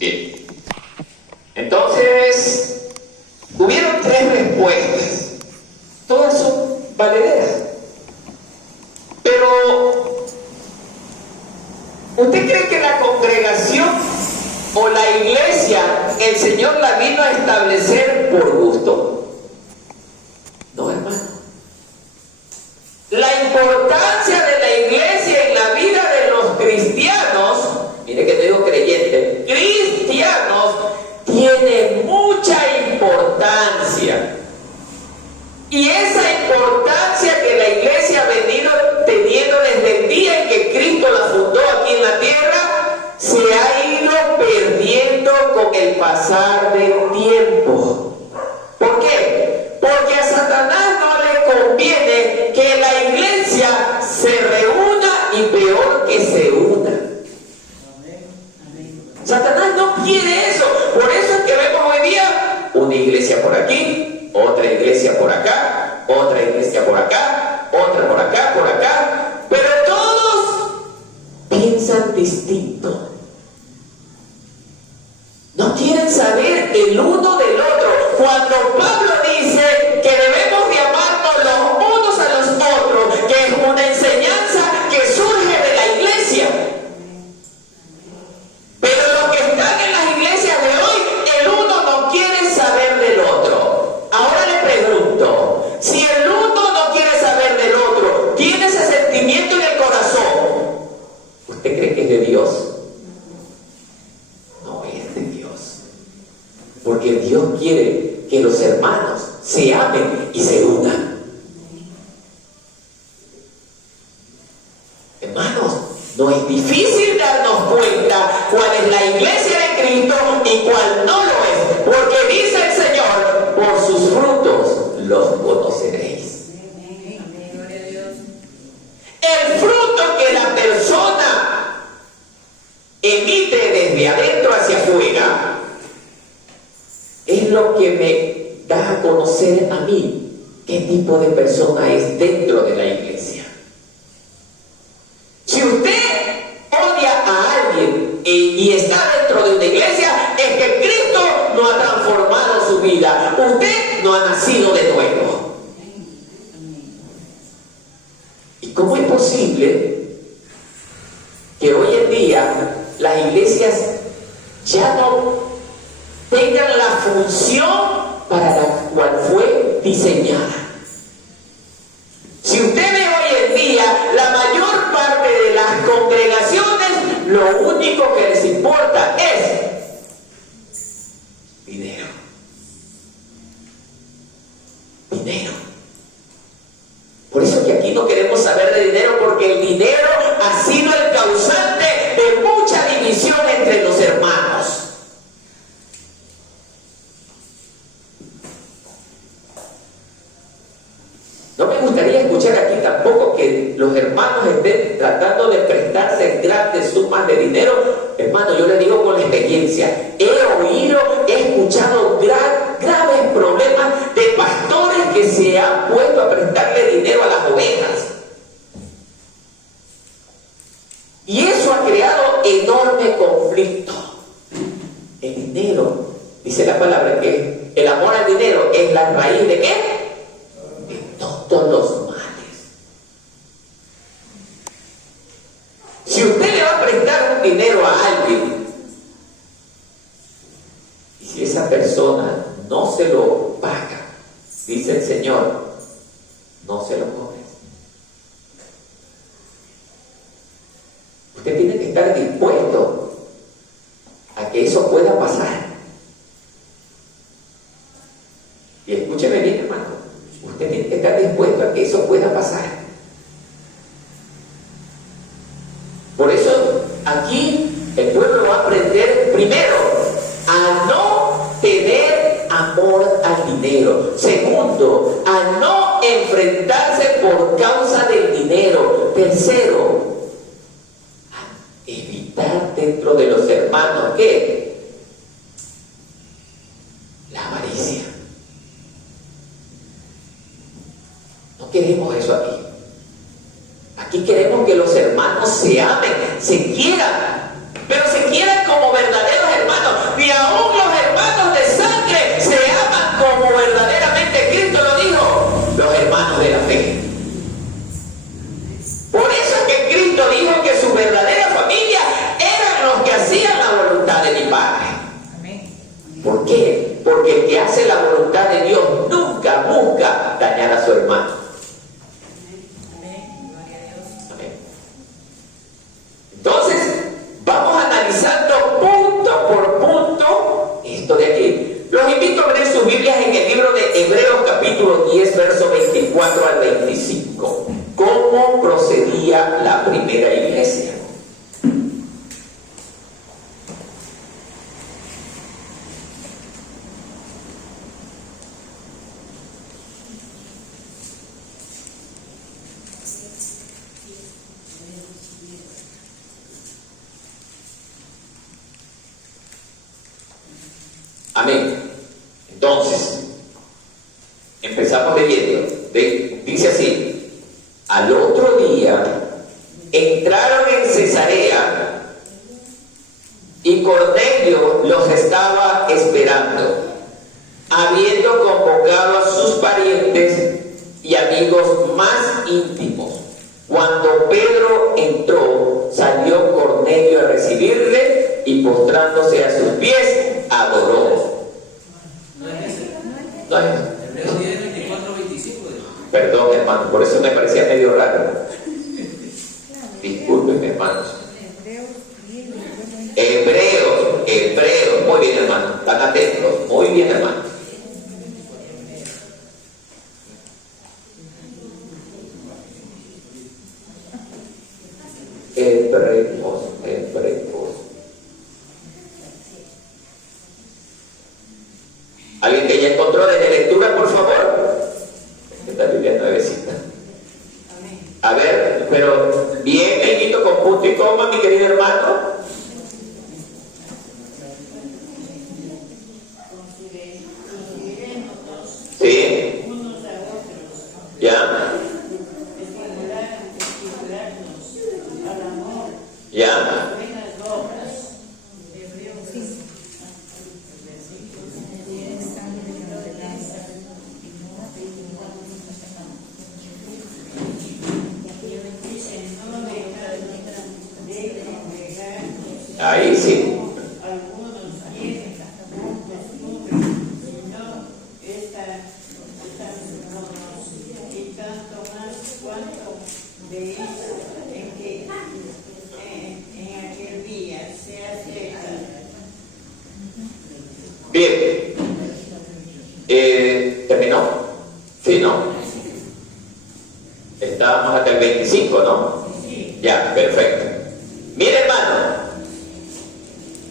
Bien. Entonces, hubieron 3 respuestas. Todas son valederas. Pero, ¿usted cree que la congregación o la iglesia, el Señor la vino a establecer por gusto? No, hermano. La importancia de la iglesia en la vida de los cristianos, mire que te digo creyente, cristianos, tiene mucha importancia. Y esa importancia que la iglesia ha venido teniendo desde el día en que Cristo la fundó aquí en la tierra, se ha ido perdiendo con el pasar del tiempo. ¿Por qué? Porque a Satanás no le conviene que la iglesia se reúna y peor que se una. Satanás no quiere eso. Por eso es que vemos hoy día una iglesia por aquí, otra iglesia por acá, otra iglesia por acá, otra por acá, por acá. Pero todos piensan distinto. No quieren saber el uno del otro. Cuando Pablo dice que debemos de amarnos los unos a los otros, que es una enseñanza que surge de la iglesia. Pero los que están en las iglesias de hoy, el uno no quiere saber del otro. Ahora le pregunto, si el uno no quiere saber del otro, tiene ese sentimiento en el corazón, ¿usted cree que es de Dios? No es de Dios. Porque Dios quiere que los hermanos se amen y se unan. Hermanos, no es difícil darnos cuenta cuál es la iglesia de Cristo y cuál no lo es. Porque dice el Señor, por sus frutos los conoceréis. El fruto que la persona emite desde adentro hacia afuera es lo que me da a conocer a mí qué tipo de persona es dentro de la iglesia. Si usted odia a alguien y está dentro de una iglesia, es que Cristo no ha transformado su vida. Usted no ha nacido de nuevo. ¿Y cómo es posible que hoy en día las iglesias ya no tengan la función para la cual fue diseñada? Si usted ve hoy en día, la mayor parte de las congregaciones, lo único que les importa es dinero. Dinero. Por eso que aquí no queremos saber de dinero, porque el dinero ha sido el causante de mucha división entre los hermanos. No me gustaría escuchar aquí tampoco que los hermanos estén tratando de prestarse grandes sumas de dinero. Hermano, yo le digo con experiencia, he escuchado graves problemas de pastores que se han puesto a prestarle dinero a las ovejas. Y eso ha creado enorme conflicto. El dinero, dice la palabra que el amor al dinero es la raíz de ¿qué? Todos los males. Si usted le va a prestar un dinero a alguien y si esa persona no se lo paga, dice el Señor, no se lo cobres. Usted tiene que estar dispuesto a que eso pueda pasar. Y escúcheme bien, hermano. Usted tiene que estar dispuesto a que eso pueda pasar. Por eso aquí el pueblo va a aprender primero a no tener amor al dinero. Segundo, a no enfrentarse por causa del dinero. Tercero, a evitar dentro de los hermanos ¿qué? La avaricia. No queremos eso aquí. Aquí queremos que los hermanos se amen, se quieran, pero se quieran como verdaderos hermanos. ni aún los hermanos de sangre se aman como verdaderamente Cristo lo dijo, los hermanos de la fe. Por eso es que Cristo dijo que su verdadera familia eran los que hacían la voluntad de mi Padre. ¿Por qué? Porque el que hace la voluntad de Dios nunca busca dañar a su hermano. Amén. Entonces, vamos analizando punto por punto esto de aquí. Los invito a leer sus Biblias en el libro de Hebreos capítulo 10, verso 24 al 25. ¿Cómo procedía la primera iglesia? Amén. Entonces, empezamos leyendo. Dice así: al otro día entraron en Cesarea y Cornelio los estaba esperando, habiendo convocado a sus parientes y amigos más íntimos. Cuando Pedro entró, salió Cornelio a recibirle y postrándose a sus pies, adoró. ¿No es eso? Hebreos 10, 24, 25. Perdón, hermano, por eso me parecía medio raro. Disculpen, hermanos. Hebreos. Muy bien, hermano. Están atentos. Muy bien, hermano. Hebreos. ¿Alguien que ya encontró desde lectura, por favor? Esta Biblia nuevecita. A ver, pero bien pequeñito con punto y coma, mi querido hermano. Sí. ¿Ya? ¿Ya? Ahí sí. Bien. ¿Terminó? Sí, ¿no? Estábamos hasta el 25, ¿no? Ya, perfecto. Mire, hermano,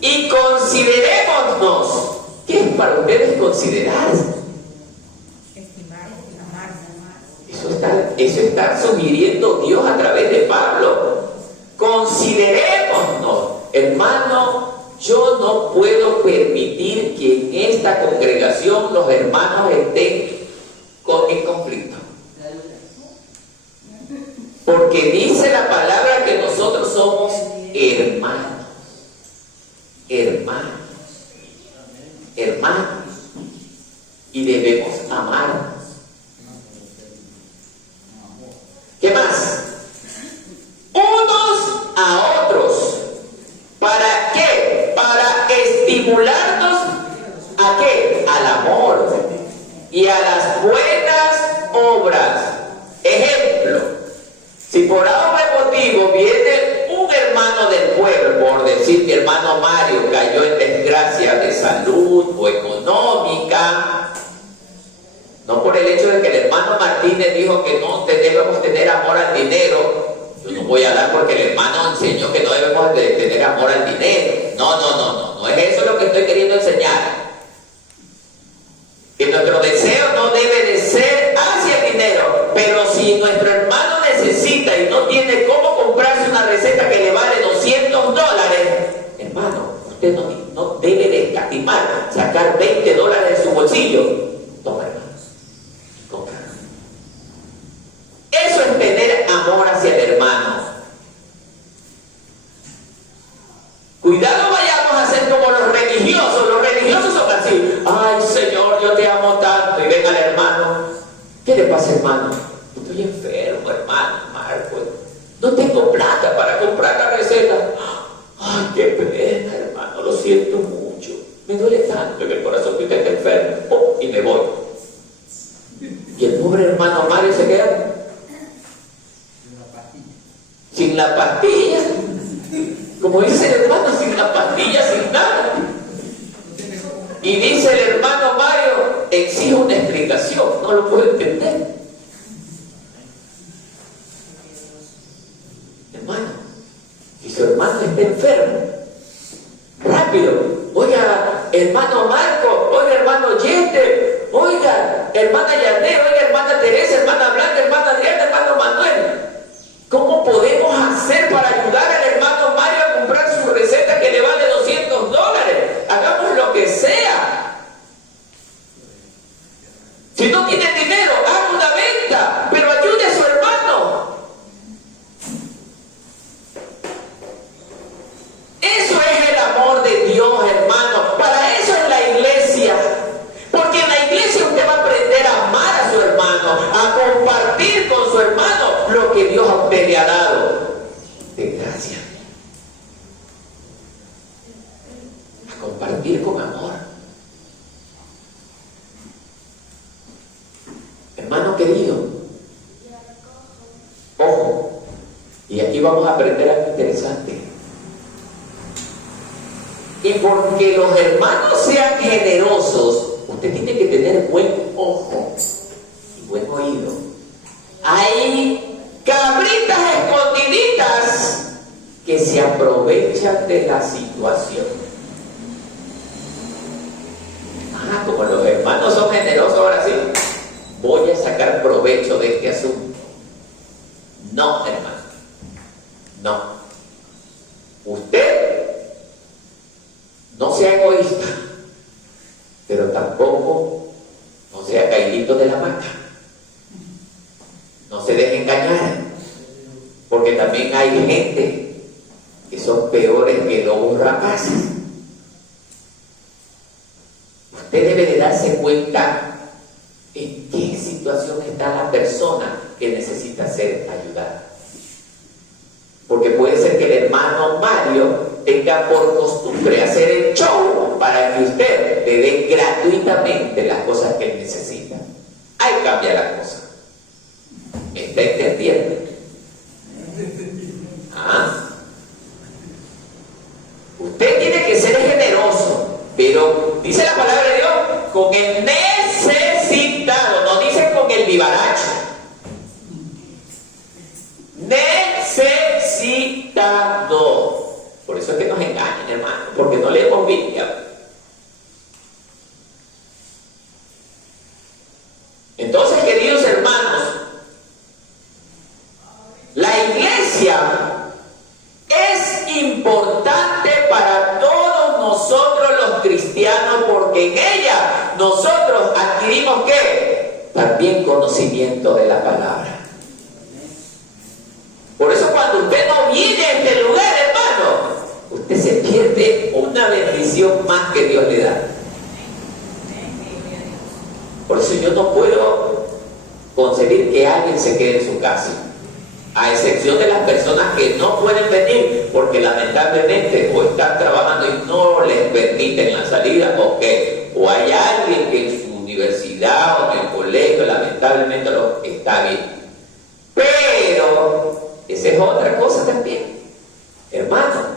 y considerémonos. ¿Qué es para ustedes considerarse? Eso está sugiriendo Dios a través de Pablo. Considerémonos, hermano. Yo no puedo permitir que en esta congregación los hermanos estén en conflicto. Porque dice la palabra que nosotros somos hermanos. Hermanos. Y debemos amarnos. ¿Qué más? Unos a otros. ¿Para qué? Para estimularnos ¿a qué? Al amor y a las buenas obras. Ejemplo, si por algún motivo viene un hermano del pueblo, por decir mi hermano Mario cayó en desgracia de salud o económica, no por el hecho de que el hermano Martínez dijo que no debemos tener amor al dinero, yo no voy a dar porque el hermano enseñó que no debemos de tener amor al dinero. No es eso lo que estoy queriendo enseñar. Que nuestro deseo no debe de ser hacia el dinero, pero si nuestro hermano necesita y no tiene cómo comprarse una receta que le vale $200, hermano, usted no debe de escatimar, sacar $20 de su bolsillo. Toma, hermano, compra. Eso es tener amor hacia el hermano. Cuidado, vayamos a ser como los religiosos. Los ¿Qué le pasa, hermano? Estoy enfermo, hermano Marco. No tengo plata para comprar la receta. Ay, qué pena, hermano, lo siento mucho. Me duele tanto en el corazón que usted está enfermo. Oh, y me voy. Y el pobre hermano Mario se queda sin la pastilla. Como dice el hermano, sin la pastilla, sin nada. Y dice el hermano Mario, exige una explicación, no lo puedo entender. Hermano, si su hermano está enfermo, rápido, oiga, hermano Marco, oiga, hermano Yete, oiga, hermana Yané, oiga, hermana Teresa, hermana Blanca, hermana Adriana, hermano Manuel, ¿cómo podemos hacer para ayudar al hermano Mario a comprar su receta que le vale $200? Hagamos lo que sea. Si no tiene dinero, haga una venta, pero ayude a su hermano. Eso es el amor de Dios, hermano. Para eso es la iglesia. Porque en la iglesia usted va a aprender a amar a su hermano, a compartir con su hermano lo que Dios a usted le ha dado de gracia. A compartir con amor. Hermano querido, ojo, y aquí vamos a aprender algo interesante. Y porque los hermanos sean generosos, usted tiene que tener buen ojo y buen oído. Hay cabritas escondiditas que se aprovechan de la situación. Como los hermanos son generosos, ahora sí, voy a sacar provecho de este asunto. No, hermano, no. Usted no sea egoísta, pero tampoco no sea caidito de la maca. No se deje engañar, porque también hay gente que son peores que lobos rapaces. Usted debe de darse cuenta en qué situación está la persona que necesita ser ayudada. Porque puede ser que el hermano Mario tenga por costumbre hacer el show para que usted le dé gratuitamente las cosas que él necesita. Ahí cambia la cosa. ¿Me está entendiendo? ¿Ah? Usted tiene que ser generoso, pero dice la palabra de Dios, con el necesitado, no dice con el vivaracho. Necesitado. Por eso es que nos engañan, hermano, porque no leemos Biblia. Entonces, queridos hermanos, la iglesia es importante para todos nosotros los cristianos, porque en ella nosotros adquirimos ¿qué? También conocimiento de la palabra. Por eso cuando usted no viene a este lugar, hermano, usted se pierde una bendición más que Dios le da. Por eso yo no puedo concebir que alguien se quede en su casa, a excepción de las personas que no pueden venir porque lamentablemente o están trabajando y no les permiten la salida, o hay alguien que en su universidad o en el colegio lamentablemente lo está bien. Pero esa es otra cosa también, hermano.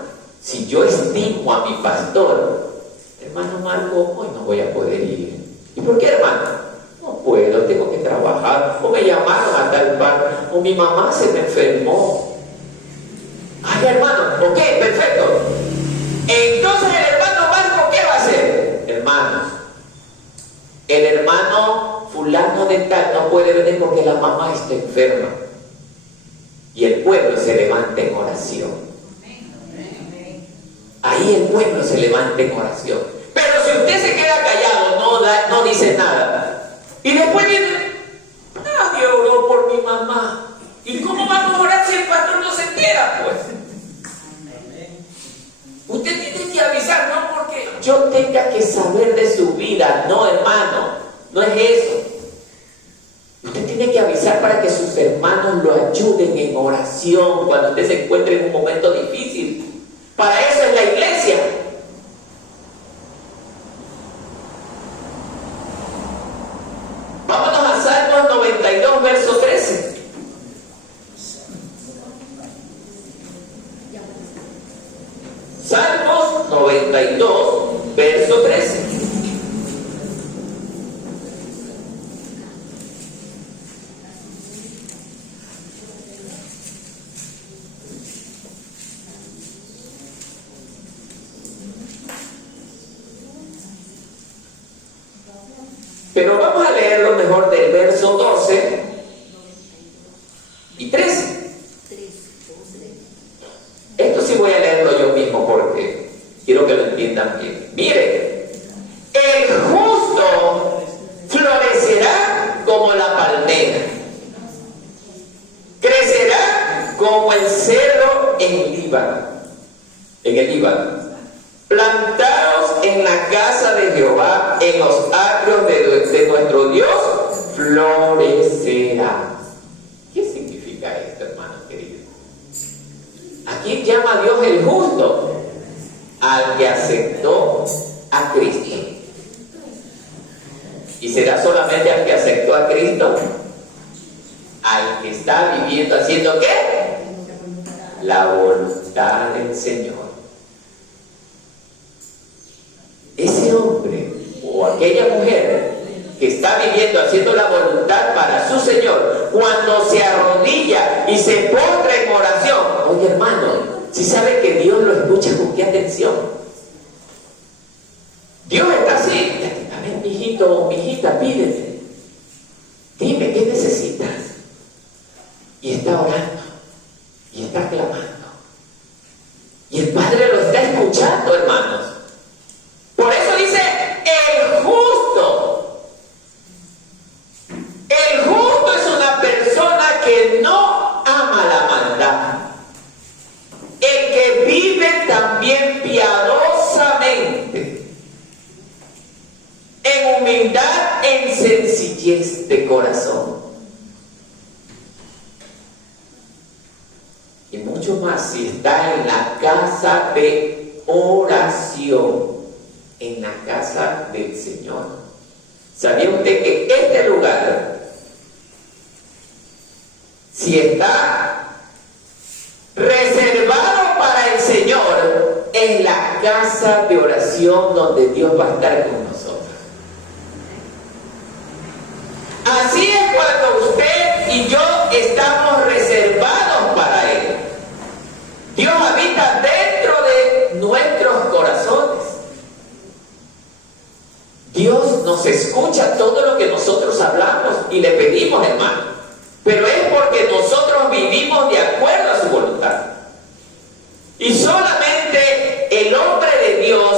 Si yo estimo a mi pastor, hermano Marco, hoy no voy a poder ir. ¿Y por qué, hermano? No puedo, tengo que trabajar, o me llamaron a tal par, o mi mamá se me enfermó. Ay, hermano, ok, perfecto. Entonces el hermano Marco, ¿qué va a hacer? Hermanos, el hermano fulano de tal no puede venir porque la mamá está enferma. Y el pueblo se levanta en oración. Ahí el pueblo se levanta en oración. Pero si usted se queda callado, no dice nada, y después viene, nadie oró por mi mamá. ¿Y cómo vamos a orar si el pastor no se entera? Pues usted tiene que avisar, no porque yo tenga que saber de su vida, no, hermano, no es eso. Usted hermanos lo ayuden en oración cuando usted se encuentre en un momento difícil. Para eso es la iglesia. Vámonos a Salmos 92, verso 13. Salmos 92, verso 13. Pero vamos a leerlo mejor del verso 12 y 13. Esto sí voy a leerlo yo mismo porque quiero que lo entiendan bien. Mire, el justo florecerá como la palmera, crecerá como el cedro en el Líbano. Plantados en la casa de Jehová, en los atrios de nuestro Dios, florecerá. ¿Qué significa esto, hermano querido? ¿A quién llama Dios el justo? Al que aceptó a Cristo. ¿Y será solamente al que aceptó a Cristo? Al que está viviendo, ¿haciendo qué? La voluntad del Señor. Ese hombre o aquella mujer que está viviendo haciendo la voluntad para su Señor, cuando se arrodilla y se postra en oración, oye hermano, si sabe que Dios lo escucha con qué atención. Dios está así, a ver, mijito o mijita, pídeme, dime qué necesitas, y está orando y está clamando y el Padre lo está escuchando, hermanos. Por eso dice el justo. El justo es una persona que no ama la maldad. El que vive también piadosamente, en humildad, en sencillez de corazón. Y mucho más si está en la casa de oración. En la casa del Señor. ¿Sabía usted que este lugar, si está reservado para el Señor, es la casa de oración donde Dios va a estar con nosotros? Así es cuando usted y yo estamos reservados para Él. Dios habita dentro de nuestros corazones. Dios nos escucha todo lo que nosotros hablamos y le pedimos, hermano. Pero es porque nosotros vivimos de acuerdo a su voluntad. Y solamente el hombre de Dios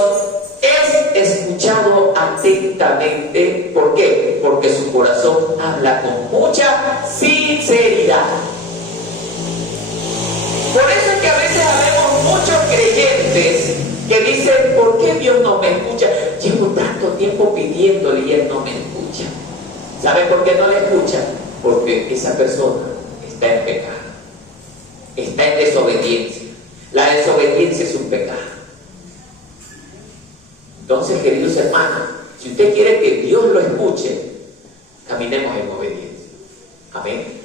es escuchado atentamente. ¿Por qué? Porque su corazón habla con mucha sinceridad. Por eso es que a veces habemos muchos creyentes que dicen, ¿por qué Dios no me escucha? Llevo tanto tiempo pidiéndole y Él no me escucha. ¿Saben por qué no le escucha? Porque esa persona está en pecado, está en desobediencia. La desobediencia es un pecado. Entonces, queridos hermanos, si usted quiere que Dios lo escuche, caminemos en obediencia. Amén.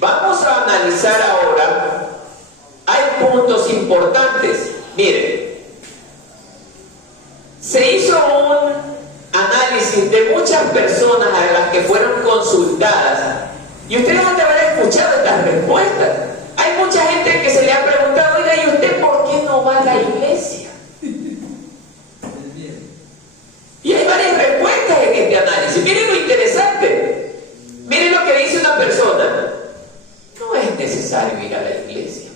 Vamos a analizar ahora, hay puntos importantes. Miren, se hizo un análisis de muchas personas a las que fueron consultadas y ustedes han de haber escuchado estas respuestas. Hay mucha gente que se le ha preguntado, oiga, ¿y usted por qué no va a la iglesia? Y hay varias respuestas en este análisis. Miren lo interesante. Miren lo que dice una persona. No es necesario ir a la iglesia.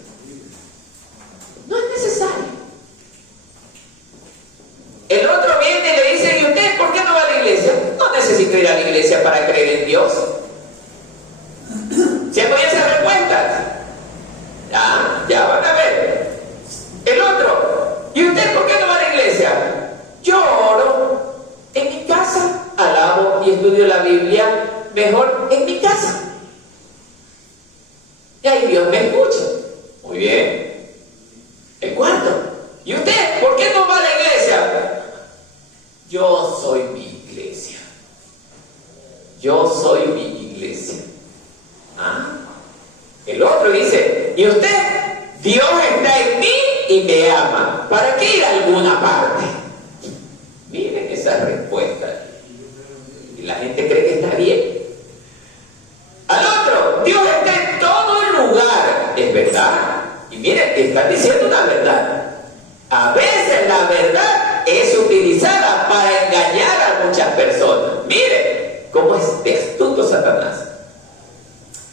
No es necesario. El otro viene y le dice, ¿y usted por qué no va a la iglesia? No necesito ir a la iglesia para creer en Dios. ¿Se han oído esas respuestas? Ya van a ver. El otro, ¿y usted por qué no va a la iglesia? Yo oro en mi casa. mejor en mi casa. Y ahí Dios me escucha. Muy bien. El cuarto. ¿Y usted por qué no va a la iglesia? Yo soy mi iglesia. Yo soy mi iglesia. ¿Ah? El otro dice, ¿y usted? Dios está en mí y me ama. ¿Para qué ir a alguna parte? Miren esa respuesta. Y la gente cree que está bien. Al otro, Dios está en todo lugar. Es verdad. Y miren, están diciendo una verdad. A veces la verdad es utilizada para engañar a muchas personas. Miren cómo es de astuto Satanás.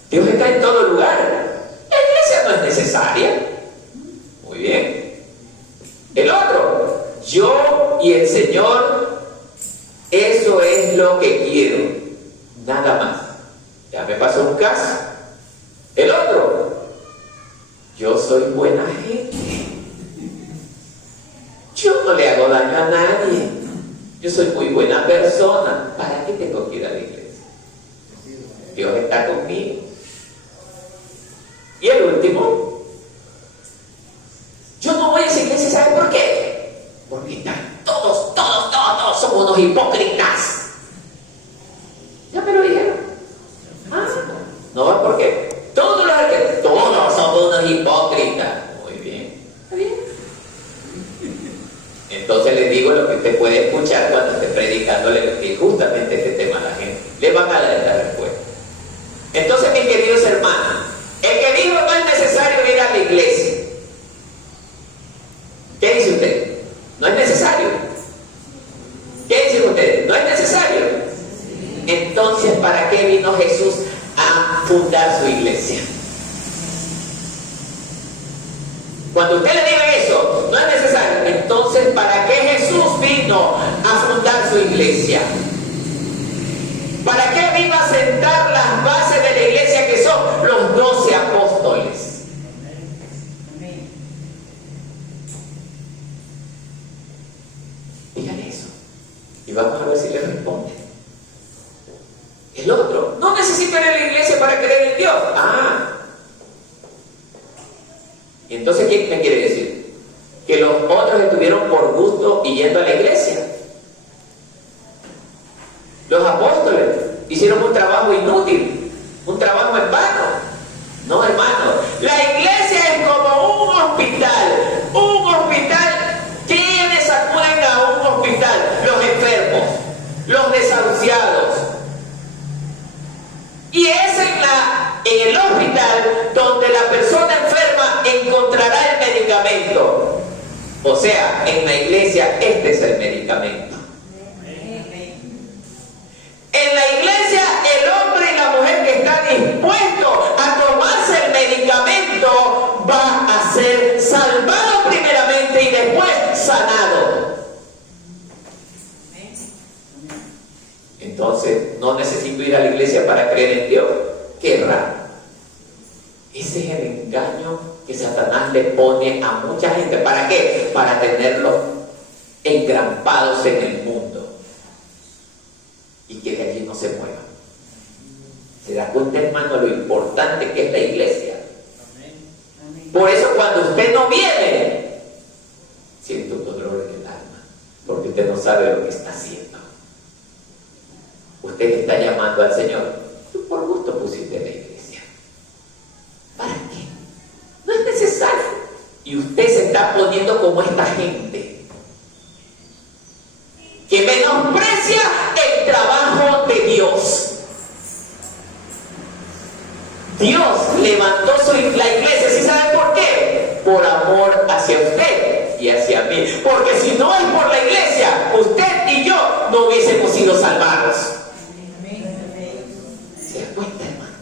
Dios está en todo lugar. La iglesia no es necesaria. Muy bien. El otro, yo y el Señor, eso es lo que quiero. Nada más. Ya me pasó un caso. El otro, yo soy buena gente. Yo no le hago daño a nadie. Yo soy muy buena persona. ¿Para qué tengo que ir a la iglesia? Dios está conmigo. Y el último, yo no voy a esa iglesia, ¿saben por qué? Porque están todos son unos hipócritas. Ya me lo dijeron. No, ¿por qué? Todos somos unos hipócritas. Muy bien. ¿Está bien? Entonces les digo lo que usted puede escuchar cuando esté predicándole justamente este tema a la gente. Le van a dar esta respuesta. Entonces, mis queridos hermanos, el que dijo no es necesario ir a la iglesia. ¿Qué dice usted? No es necesario. ¿Qué dicen ustedes? No es necesario. Entonces, ¿para qué vino Jesús a fundar su iglesia? Cuando usted le diga eso, no es necesario. Entonces, ¿para qué Jesús vino a fundar su iglesia? ¿Para qué vino a sentar las bases de la iglesia que son los 12 apóstoles? Díganle eso. Y vamos a ver si le responde. El otro, no necesito ir a la iglesia para creer en Dios. ¿Y entonces qué me quiere decir? Que los otros estuvieron por gusto y yendo a la iglesia. Los apóstoles hicieron un trabajo inútil, un trabajo en vano. No, hermano, la iglesia es como un hospital. Un hospital. ¿Quiénes acuden a un hospital? Los enfermos, los desahuciados. Y es en el hospital donde la persona enferma encontrará el medicamento. O sea, en la iglesia este es el medicamento. En la iglesia el hombre y la mujer que está dispuesto a tomarse el medicamento va a ser salvado primeramente y después sanado. Entonces, no necesito ir a la iglesia para creer en Dios. Qué raro. Ese es el engaño que Satanás le pone a mucha gente. ¿Para qué? Para tenerlos engrampados en el mundo y que de allí no se muevan. ¿Se da cuenta, hermano, lo importante que es la iglesia? Por eso cuando usted no viene, siente un dolor en el alma, porque usted no sabe lo que está haciendo. Usted está llamando al Señor. Tú por gusto pusiste la iglesia. ¿Para qué? No es necesario. Y usted se está poniendo como esta gente que menosprecia el trabajo de Dios. Dios levantó la iglesia. ¿Sí saben por qué? Por amor hacia usted y hacia mí. Porque si no es por la iglesia, usted y yo no hubiésemos sido salvados. ¿Se da cuenta, hermano?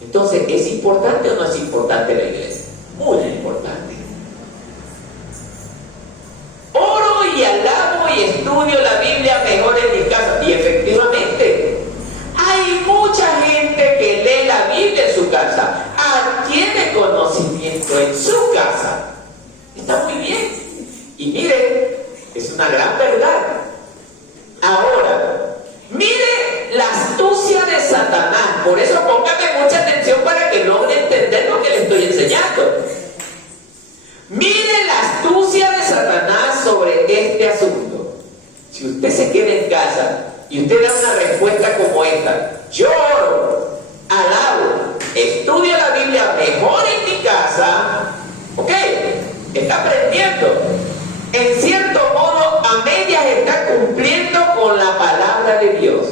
Entonces, ¿es importante o no es importante la iglesia? Muy importante. Oro y alabo y estudio la Biblia mejor en mi casa. Y efectivamente, hay mucha gente que lee la Biblia en su casa, adquiere conocimiento en su casa. Está muy bien. Y miren, es una gran verdad. Ahora, mire si usted se queda en casa y usted da una respuesta como esta: yo oro, alabo, estudio la Biblia mejor en mi casa, ok, está aprendiendo. En cierto modo, a medias está cumpliendo con la palabra de Dios.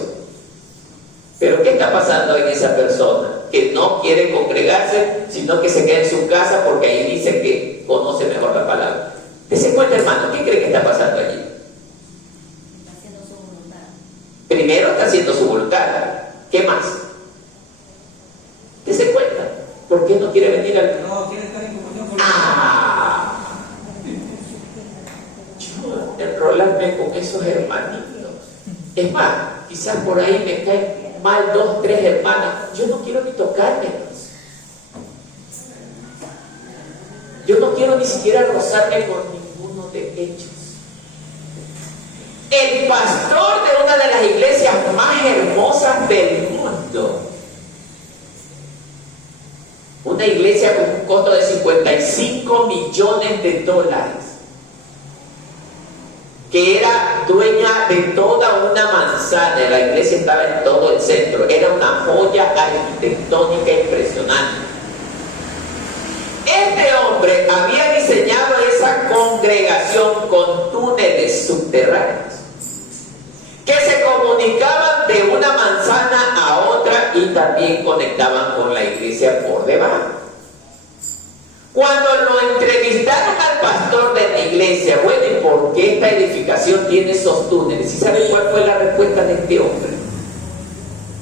Pero ¿qué está pasando en esa persona? Que no quiere congregarse, sino que se queda en su casa porque ahí dice que conoce mejor la palabra. Dese cuenta, hermano, ¿qué cree que está pasando allí? Está haciendo su voluntad. Primero está haciendo su voluntad. ¿Qué más? Dese cuenta. ¿Por qué no quiere venir al... No, quiere estar en comunión con Yo enrolarme con esos hermanitos. Es más, quizás por ahí me caen mal 2, 3 hermanas. Yo no quiero ni tocarme. Yo no quiero ni siquiera rozarme con ninguno de ellos. El pastor de una de las iglesias más hermosas del mundo, una iglesia con un costo de $55 millones, que era dueña de toda una manzana, la iglesia estaba en todo el centro, era una joya arquitectónica impresionante. Este hombre había diseñado esa congregación con túneles subterráneos que se comunicaban de una manzana a otra y también conectaban con la iglesia por debajo. Cuando lo entrevistaron al pastor de la iglesia, bueno, ¿y por qué esta edificación tiene esos túneles? ¿Y saben cuál fue la respuesta de este hombre?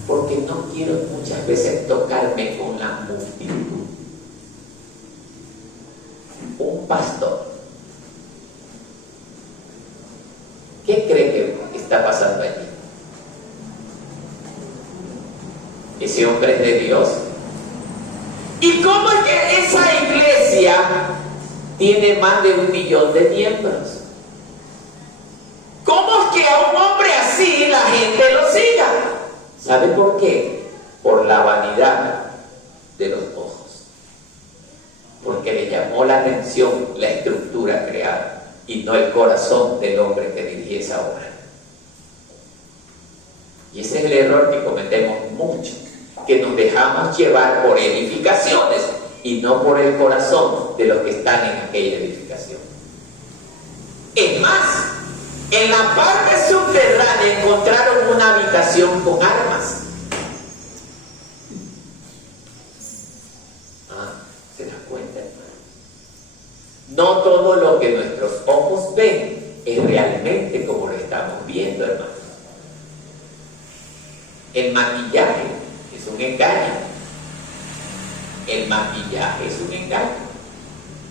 Porque no quiero muchas veces tocarme con la multitud. Un pastor. ¿Qué cree que está pasando allí? Ese hombre es de Dios. ¿Y cómo es que esa iglesia tiene más de 1 millón de miembros? ¿Cómo es que a un hombre así la gente lo siga? ¿Sabe por qué? Por la vanidad de los ojos. Porque le llamó la atención la estructura creada y no el corazón del hombre que dirige esa obra. Y ese es el error que cometemos mucho, que nos dejamos llevar por edificaciones y no por el corazón de los que están en aquella edificación. Es más, en la parte subterránea encontraron una habitación con armas. ¿Se da cuenta, hermano? No todo lo que nuestros ojos ven es realmente como lo estamos viendo, hermano. El maquillaje es un engaño. El maquillaje es un engaño,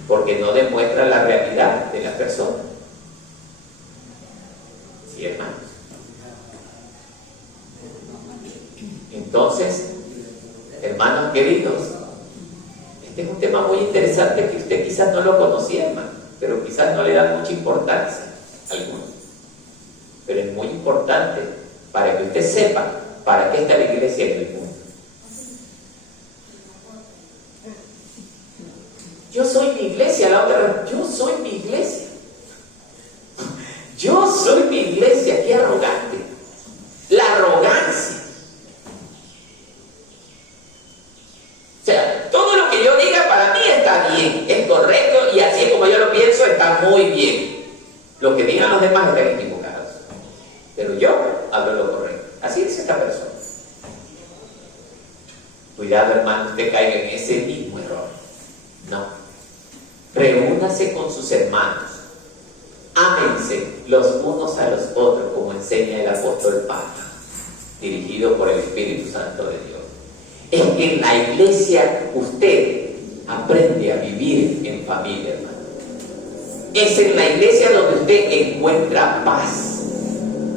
porque no demuestra la realidad de la persona. ¿Sí, hermanos? Entonces, hermanos queridos, este es un tema muy interesante que usted quizás no lo conocía, hermano, pero quizás no le da mucha importancia alguna. Pero es muy importante para que usted sepa para qué está la iglesia en el mundo. Yo soy mi iglesia, la otra, yo soy mi iglesia. Yo soy mi iglesia, qué arrogante. La arrogancia. O sea, todo lo que yo diga para mí está bien, es correcto y así como yo lo pienso está muy bien. Lo que digan los demás están equivocados. Pero yo hablo lo correcto. Así es esta persona. Cuidado, hermano, usted caiga en ese mismo error. No. Reúnase con sus hermanos. Ámense los unos a los otros, como enseña el apóstol Pablo, dirigido por el Espíritu Santo de Dios. Es que en la iglesia usted aprende a vivir en familia, hermano. Es en la iglesia donde usted encuentra paz.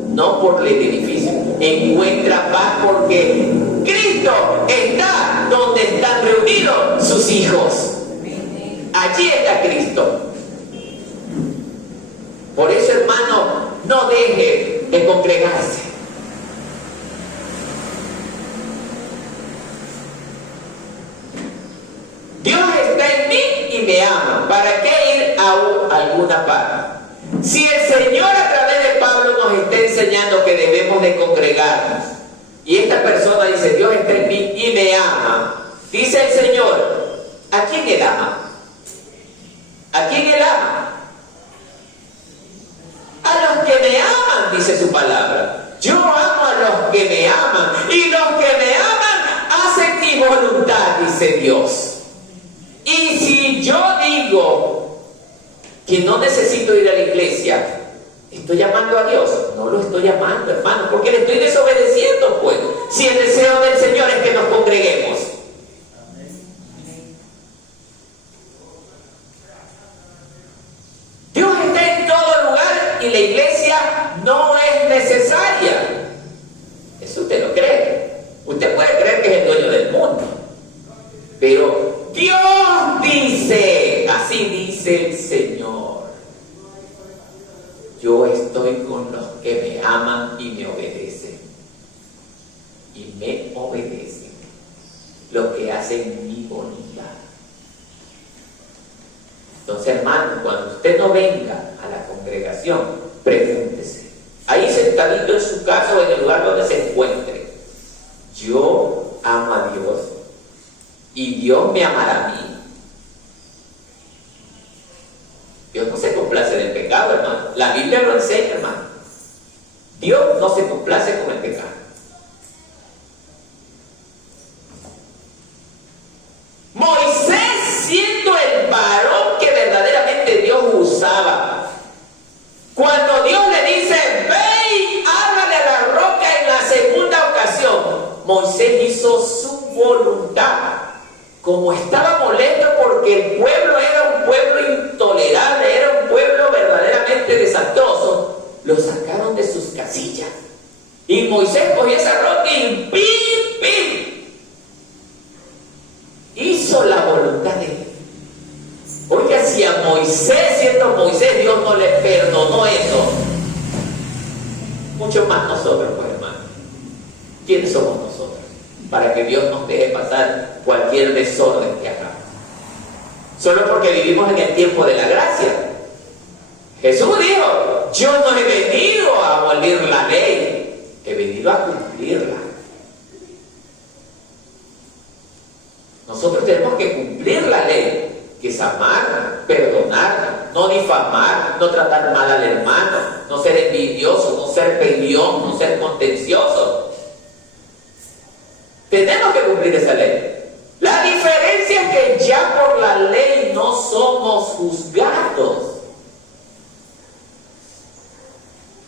No por el edificio, encuentra paz porque Cristo está donde están reunidos sus hijos. Allí está Cristo. Por eso, hermano, no deje de congregarse. Dios está en mí y me ama. ¿Para qué ir a alguna parte? Si el Señor a través de Pablo nos está enseñando que debemos de congregarnos, y esta persona dice, Dios está en mí y me ama, dice el Señor, ¿a quién Él ama? ¿A quién Él ama? A los que me aman, dice su palabra. Yo amo a los que me aman, y los que me aman hacen mi voluntad, dice Dios. Y si yo digo que no necesito ir a la iglesia, ¿estoy llamando a Dios? No lo estoy llamando, hermano, porque le estoy desobedeciendo, pues. Si el deseo del Señor es que nos congreguemos. Dios está en todo lugar y la iglesia no es necesaria. Eso usted lo cree. Usted puede creer que es el dueño del mundo, pero Dios dice, así dice el Señor, yo estoy con los que me aman y me obedecen. Y me obedecen los que hacen mi voluntad. Entonces, hermano, cuando usted no venga a la congregación, pregúntese, ahí sentadito en su casa o en el lugar donde se encuentre, yo amo a Dios y Dios me amará a mí. Dios no se complace del pecado, hermano. La Biblia lo enseña, hermano. Dios no se complace con el pecado. Moisés, siendo el varón que verdaderamente Dios usaba, cuando Dios le dice, ve y háblale a la roca en la segunda ocasión, Moisés hizo su voluntad. Como estaba molesto porque el pueblo era un pueblo intolerable, era un pueblo verdaderamente desastroso, lo sacaron de sus casillas. Y Moisés cogió esa roca y ¡pim, pim! Hizo la voluntad de Dios. Oiga, si a Moisés, siendo Moisés, Dios no le perdonó eso, mucho más nosotros, pues, hermano. ¿Quiénes somos nosotros para que Dios nos deje pasar cualquier desorden que hagamos? Solo porque vivimos en el tiempo de la gracia. Jesús dijo, yo no he venido a abolir la ley, he venido a cumplirla. Nosotros tenemos que cumplir la ley, que es amar, perdonar, no difamar, no tratar mal al hermano, no ser envidioso, no ser peleón, no ser contencioso. Tenemos que cumplir esa ley. La diferencia es que ya por la ley no somos juzgados,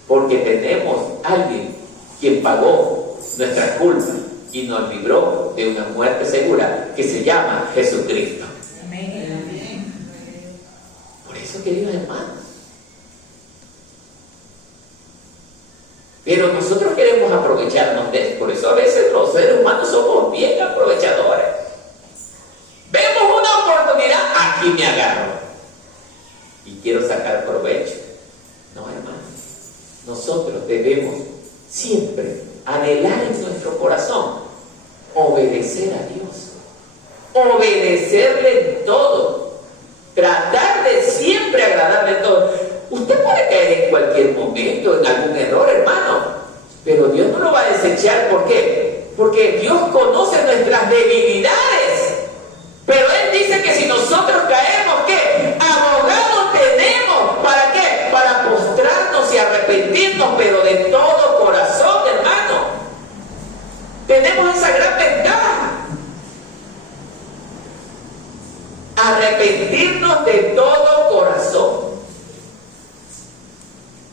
porque tenemos a alguien quien pagó nuestra culpa y nos libró de una muerte segura que se llama Jesucristo. Por eso, queridos hermanos, pero nosotros queremos aprovecharnos de eso. Por eso a veces los seres humanos somos bien aprovechadores. Vemos una oportunidad, aquí me agarro y quiero sacar provecho. No, hermanos, nosotros debemos siempre anhelar en nuestro corazón obedecer a Dios, obedecerle en todo, tratar de siempre agradarle en todo. Usted puede caer en cualquier momento en algún error, hermano, pero Dios no lo va a desechar. ¿Por qué? Porque Dios conoce nuestras debilidades, pero Él dice que si nosotros caemos, ¿qué? Abogado tenemos. ¿Para qué? Para postrarnos y arrepentirnos, pero de todo corazón, hermano. Tenemos esa gran ventaja. Arrepentirnos de todo corazón.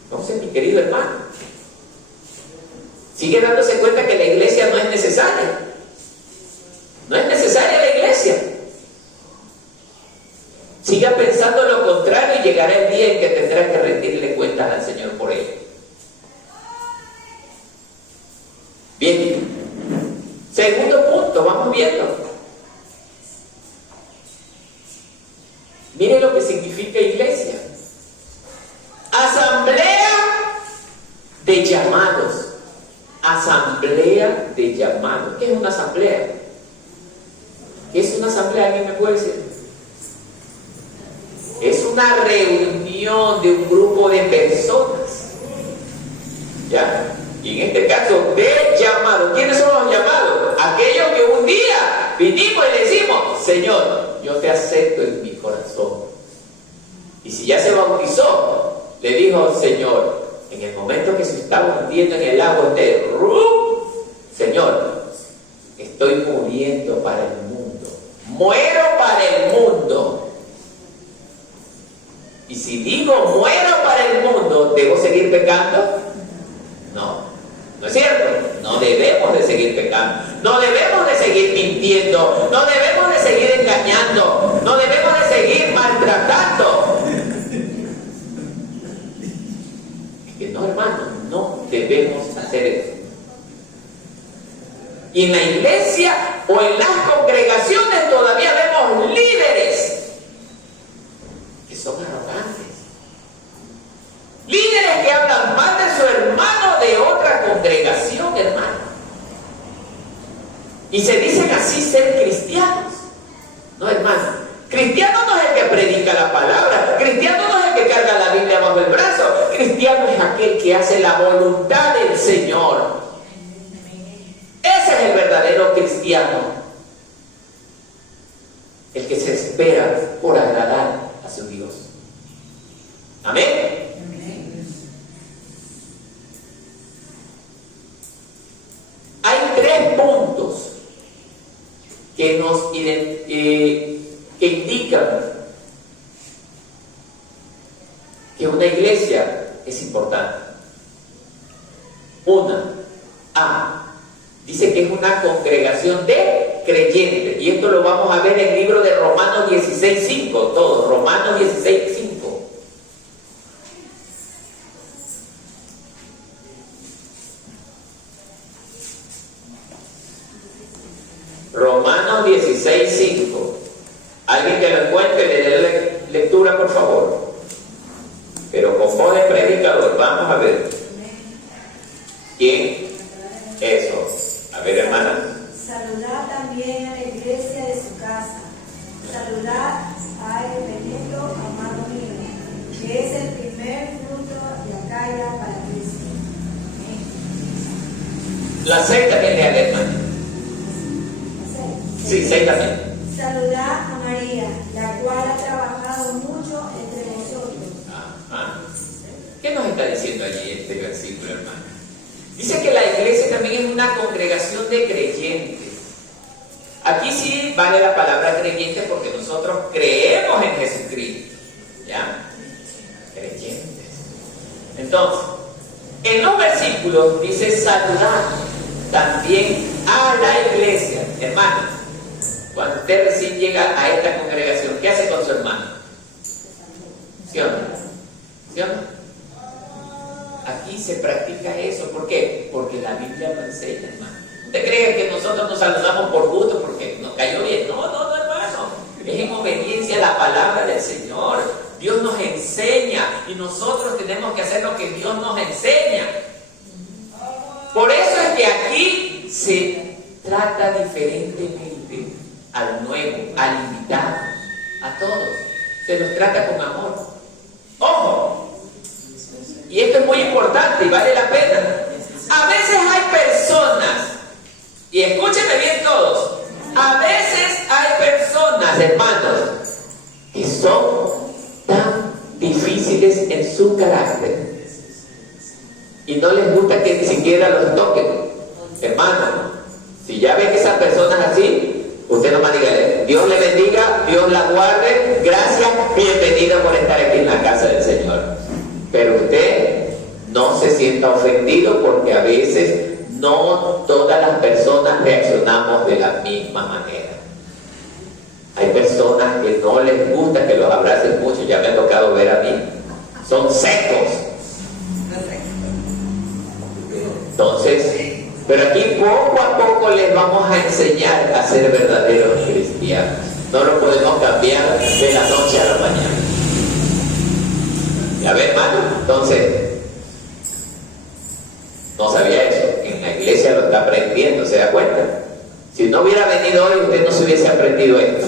Entonces, mi querido hermano, sigue dándose cuenta que la iglesia no es necesaria. No es necesaria la iglesia. Siga pensando lo contrario y llegará el día en que tendrá que rendirle cuentas al Señor por ello. Bien, segundo punto, vamos viendo. Mire lo que significa iglesia. Asamblea de llamados. Asamblea de llamados. ¿Qué es una asamblea? ¿Qué es una asamblea? ¿Alguien me puede decir? Es una reunión de un grupo de personas. ¿Ya? Y en este caso, de llamado. ¿Quiénes son los llamados? Aquellos que un día vinimos y le decimos, Señor, yo te acepto en mi corazón. Y si ya se bautizó, le dijo, Señor, en el momento que se estaba hundiendo en el agua, usted, Señor, estoy muriendo para el mundo. Muero para el mundo. Y si digo muero para el mundo, ¿debo seguir pecando? No. ¿No es cierto? No debemos de seguir pecando. No debemos de seguir mintiendo. No debemos de seguir engañando. No debemos de seguir maltratando. Es que no, hermano, no debemos hacer eso. Y en la iglesia o en las congregaciones todavía vemos líderes que son arrogantes. Líderes que hablan mal de su hermano de otra congregación, hermano. Y se dicen así ser cristianos. No, hermano. Cristiano no es el que predica la palabra. Cristiano no es el que carga la Biblia bajo el brazo. Cristiano es aquel que hace la voluntad del Señor. Ese es el verdadero cristiano. El que se espera por agradar a su Dios. Amén. Hay 3 puntos que nos que indican que una iglesia es importante. Dice que es una congregación de creyentes. Y esto lo vamos a ver en el libro de Romanos 16:5. Todo, Romanos 16:5. Romanos 16:5. Alguien que lo encuentre, le dé lectura, por favor. Pero con voz de predicador. Vamos a ver. ¿Quién? Eso. A ver, hermana. Saludad también a la iglesia de su casa. Saludad a Epeneto, amado mío, que es el primer fruto de Acaya para Cristo. La 6 también le haga, hermana. Sí, 6 también. Saludad a María, la cual ha trabajado mucho entre vosotros. ¿Qué nos está diciendo allí este versículo, hermano? Dice que la iglesia también es una congregación de creyentes. Aquí sí vale la palabra creyente porque nosotros creemos en Jesucristo. ¿Ya? Creyentes. Entonces, en los versículos dice saludar también a la iglesia. Hermano, cuando usted recién llega a esta congregación, ¿qué hace con su hermano? ¿Sí o no? ¿Sí o no? Aquí se practica eso. ¿Por qué? Porque la Biblia lo enseña, hermano. ¿Usted cree que nosotros nos saludamos por gusto porque nos cayó bien? No, hermano. Es en obediencia a la palabra del Señor. Dios nos enseña y nosotros tenemos que hacer lo que Dios nos enseña. Por eso es que aquí se trata diferentemente al nuevo, al invitado, a todos. Se los trata con amor. ¡Ojo! Y esto es muy importante y vale la pena. A veces hay personas, y escúchenme bien todos, a veces hay personas, hermanos, que son tan difíciles en su carácter y no les gusta que ni siquiera los toquen. Hermano, si ya ve que esas personas así, usted nomás dígale, Dios le bendiga, Dios la guarde, gracias, bienvenido por estar aquí en la casa del Señor. Pero usted no se sienta ofendido porque a veces no todas las personas reaccionamos de la misma manera. Hay personas que no les gusta que los abracen mucho, ya me ha tocado ver a mí. Son secos. Entonces, pero aquí poco a poco les vamos a enseñar a ser verdaderos cristianos. No lo podemos cambiar de la noche a la mañana. A ver, hermano, entonces, no sabía eso. En la iglesia lo está aprendiendo, ¿se da cuenta? Si no hubiera venido hoy, usted no se hubiese aprendido esto.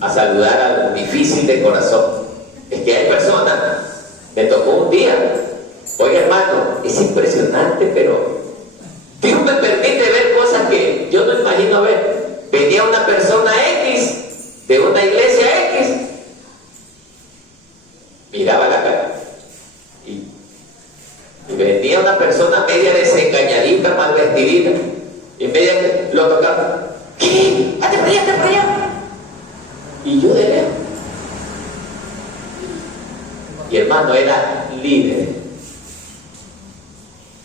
A saludar al difícil de corazón. Es que hay personas, me tocó un día, oiga, hermano, es impresionante, pero Dios me permite ver cosas que yo no imagino ver. Venía una persona X, de una iglesia X, miraba la cara, y venía una persona media desengañadita, mal vestidita, y media que lo tocaba. ¿Qué? ¡Hazte para allá, hazte para allá! Y yo de lejos. Y hermano, era líder.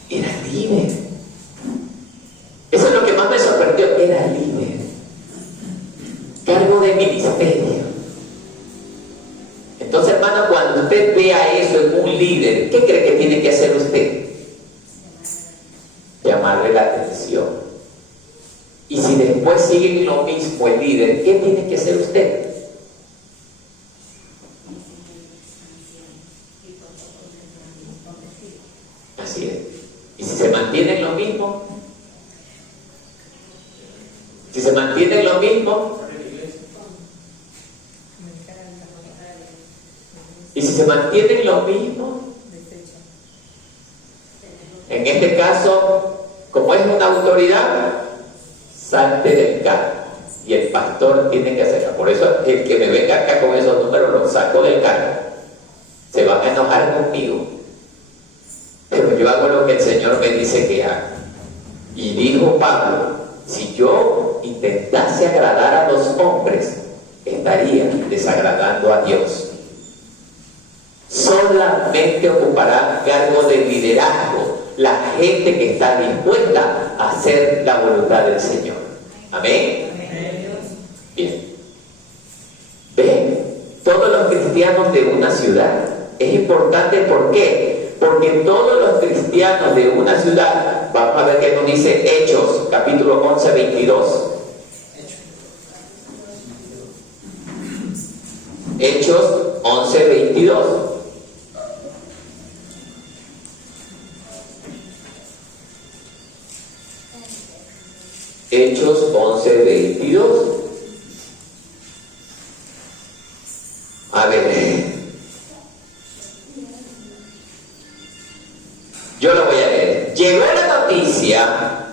Era líder. Eso es lo que más me sorprendió. Era líder. Cargo de ministerio. Entonces, hermano, cuando usted vea eso en un líder, ¿qué cree que tiene que hacer usted? Llamarle la atención. Y si después sigue lo mismo el líder, ¿qué tiene que hacer usted? Así es. Y si se mantiene lo mismo, y si se mantiene lo mismo, en este caso, como es una autoridad, salte del carro. Y el pastor tiene que hacerlo. Por eso el que me venga acá con esos números los saco del carro. Se van a enojar conmigo. Pero yo hago lo que el Señor me dice que haga. Y dijo Pablo, si yo intentase agradar a los hombres, estaría desagradando a Dios. Solamente ocupará cargo de liderazgo la gente que está dispuesta a hacer la voluntad del Señor. Amén. Bien. Ven, todos los cristianos de una ciudad es importante. ¿Por qué? Porque todos los cristianos de una ciudad, vamos a ver qué nos dice Hechos, capítulo 11, 22. Hechos 11, 22. Hechos 11, 22. A ver. Yo lo voy a leer. Llegó la noticia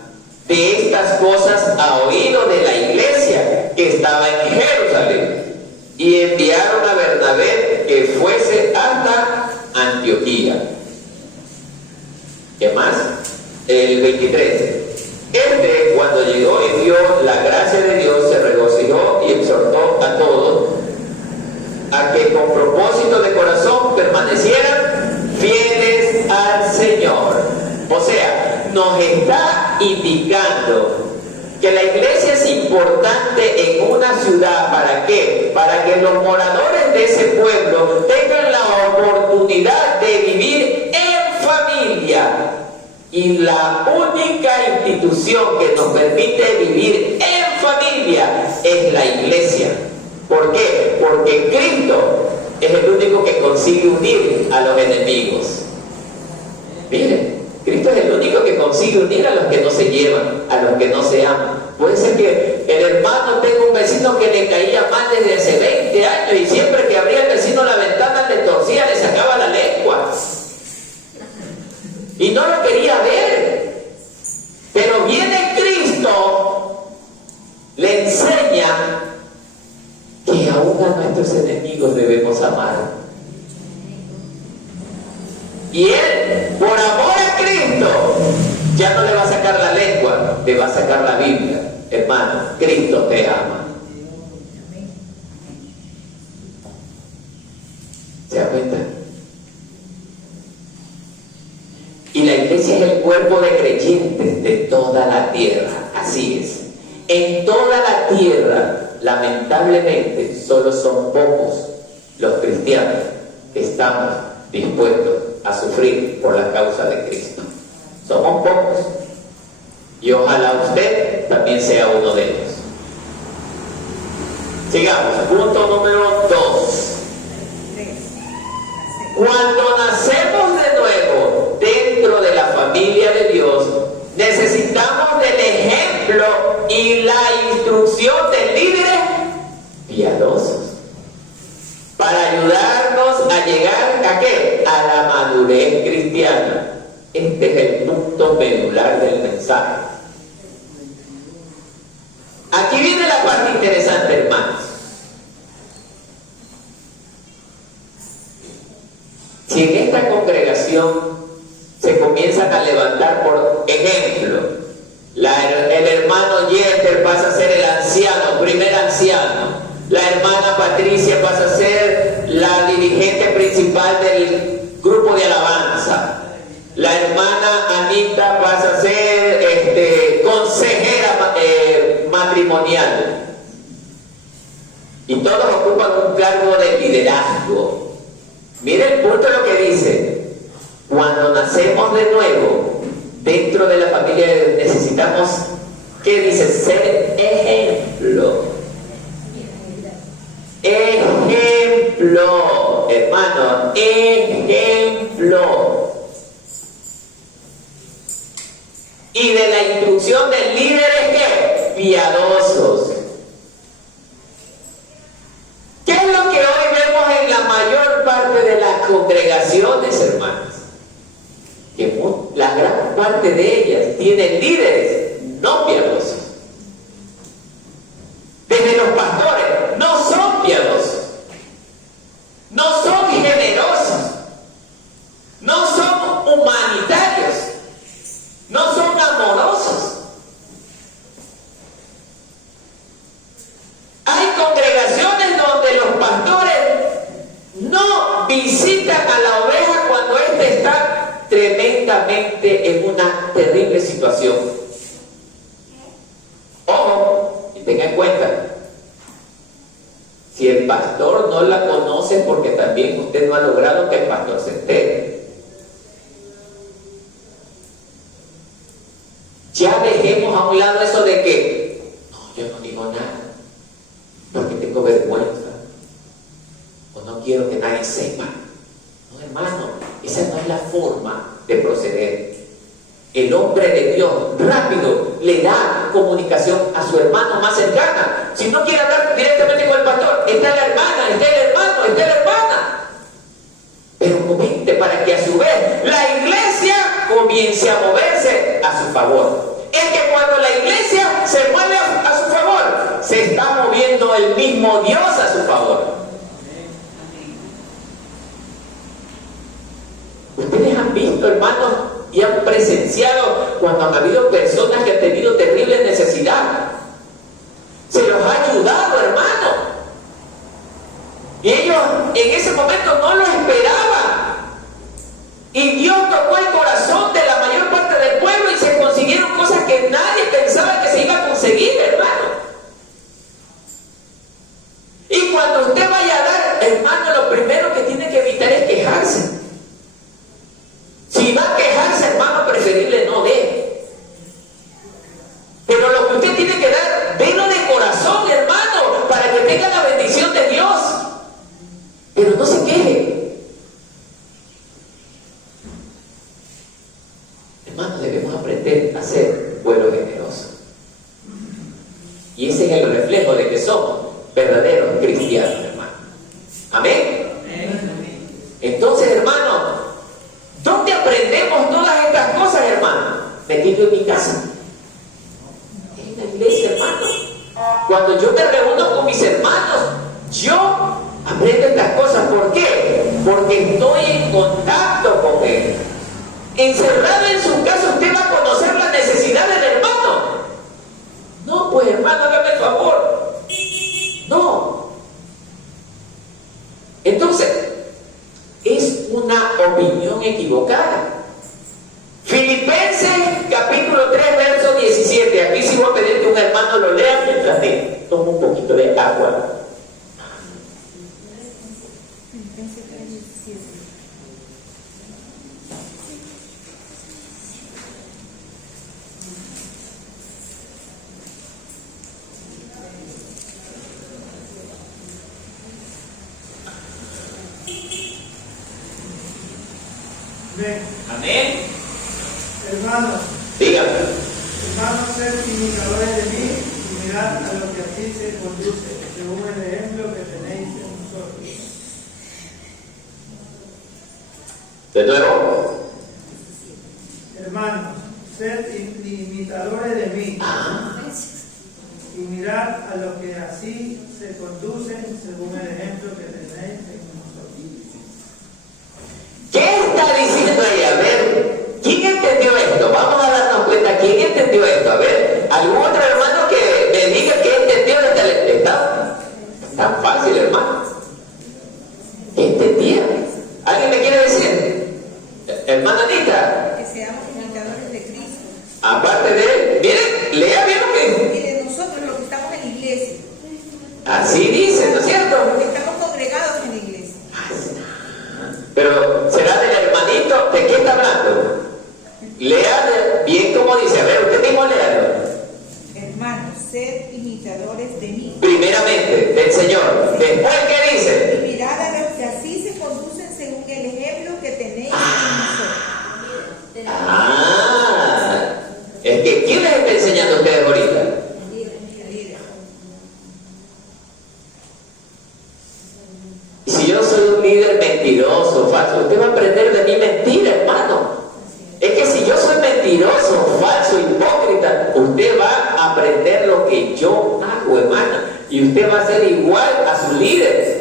de estas cosas a oído de la iglesia que estaba en Jerusalén y enviaron a Bernabé que fuese hasta Antioquía. ¿Qué más? El 23. Cuando llegó y vio la gracia de Dios, se regocijó y exhortó a todos a que con propósito de corazón permanecieran fieles al Señor. O sea, nos está indicando que la iglesia es importante en una ciudad. ¿Para qué? Para que los moradores de ese pueblo tengan la oportunidad de vivir en familia. Y la única institución que nos permite vivir en familia es la iglesia. ¿Por qué? Porque Cristo es el único que consigue unir a los enemigos. Miren, Cristo es el único que consigue unir a los que no se llevan, a los que no se aman. Puede ser que el hermano tenga un vecino que le caía mal desde hace 20 años y siempre que abría el vecino la ventana le torcía, le sacaba la lengua. Y no lo quería ver. Pero viene Cristo, le enseña que aún a nuestros enemigos debemos amar. Y él, por amor a Cristo, ya no le va a sacar la lengua, le va a sacar la Biblia. Hermano, Cristo te ama. ¿Se da cuenta? Y la iglesia es el cuerpo de creyentes de toda la tierra. Así es. En toda la tierra, lamentablemente, solo son pocos los cristianos que estamos dispuestos a sufrir por la causa de Cristo. Somos pocos. Y ojalá usted también sea uno de ellos. Sigamos. Punto número 2. Cuando nacemos de nuevo dentro de la familia de Dios, necesitamos del ejemplo y la instrucción de líderes piadosos para ayudarnos a llegar ¿a qué? A la madurez cristiana. Este es el punto medular del mensaje. Aquí viene la parte interesante, hermanos. Si en esta congregación se comienzan a levantar, por ejemplo, el hermano Yeter pasa a ser el anciano, primer anciano, la hermana Patricia pasa a ser la dirigente principal del grupo de alabanza, la hermana Anita pasa a ser consejera matrimonial, y todos ocupan un cargo de liderazgo. Mire el punto de lo que dice: cuando nacemos de nuevo dentro de la familia de Dios, necesitamos, ¿qué dice? Ser ejemplo. Ejemplo, hermano, ejemplo. Y de la instrucción del líder es que piadosos. ¿Qué es lo que hoy vemos en la mayor parte de las congregaciones, hermanos? Que la gran parte de ellas tienen líderes no piadosos. Desde los pastores no son piadosos, no son generosos, no son humanitarios, no son amorosos. Hay congregaciones donde los pastores no visitan a la oveja cuando éste está tremendamente en una terrible situación. Ojo, y tenga en cuenta, si el pastor no la conoce, porque también usted no ha logrado que el pastor se entere. Ya dejemos a un lado eso de que no, yo no digo nada porque tengo vergüenza o no quiero que nadie sepa. No, hermano, esa no es la forma de proceder. El hombre de Dios rápido le da comunicación a su hermano más cercana. Si no quiere hablar directamente con el pastor, está la hermana, está el hermano, está la hermana. Pero comente para que a su vez la iglesia comience a moverse a su favor. Es que cuando la iglesia se mueve a su favor, se está moviendo el mismo Dios a su favor. Ustedes han visto, hermanos, y han presenciado cuando han habido personas que han tenido terrible necesidad. Se los ha ayudado, hermano. Y ellos en ese momento no lo esperaban. Y Dios tocó el corazón de la mayor parte del pueblo y se consiguieron cosas que nadie pensaba que se iba a conseguir, hermano. Y cuando usted vaya a dar, hermano, lo primero que tiene que evitar es quejarse. Si va a quejarse, hermano, preferible no dé. Pero lo que usted tiene que dar, délo de corazón, hermano, para que tenga la bendición de Dios. Pero no se queje. Hermano, debemos aprender a ser pueblo generoso. Y ese es el reflejo de que somos verdaderos cristianos, hermano. Amén. Entonces, hermano, ¿dónde aprendemos todas estas cosas, hermano? Metido en mi casa. En la iglesia, hermano. Cuando yo me reúno con mis hermanos, yo aprendo estas cosas. ¿Por qué? Porque estoy en contacto con él. Encerrado en su casa, usted va a conocer la necesidad del hermano. No, pues hermano, hágame el favor. No. Entonces, es una opinión equivocada. Filipenses capítulo 3, verso 17. Aquí sí voy a pedir que un hermano lo lea mientras me tomo un poquito de agua. Filipenses 3, 17. Amén. Hermanos, dígame. Hermanos, sed imitadores de mí y mirad a lo que así se conduce, según el ejemplo que tenéis en nosotros. De nuevo. Hermanos, sed imitadores de mí y mirad a los que así se conducen según el ejemplo que tenéis en nosotros. ¿Qué está diciendo ahí? A ver, ¿quién entendió esto? Vamos a darnos cuenta, ¿quién entendió esto? A ver, ¿algún otro hermano que me diga que entendió este estado? Tan fácil, hermano. ¿Qué entendía? ¿Alguien me quiere decir? Hermana Anita. Que seamos imitadores de Cristo. Aparte de él, miren, lea bien lo que dice. Y de nosotros, los que estamos en la iglesia. Así dice, ¿no es cierto? Los que estamos congregados en la iglesia. Pero, ¿será del hermanito? ¿De qué está hablando? Lea bien como dice. A ver, usted mismo léalo. Hermanos, sed imitadores de mí. Primeramente, del Señor. Después, ¿qué dice? Y mirad a los que así se conducen según el ejemplo que tenéis en nosotros. Es que ¿quién les está enseñando a ustedes ahorita? Y si yo soy un líder mentiroso, falso, usted va a aprender de mí mentira, hermano. Es que si yo soy mentiroso, falso, hipócrita, usted va a aprender lo que yo hago, hermano. Y usted va a ser igual a sus líderes.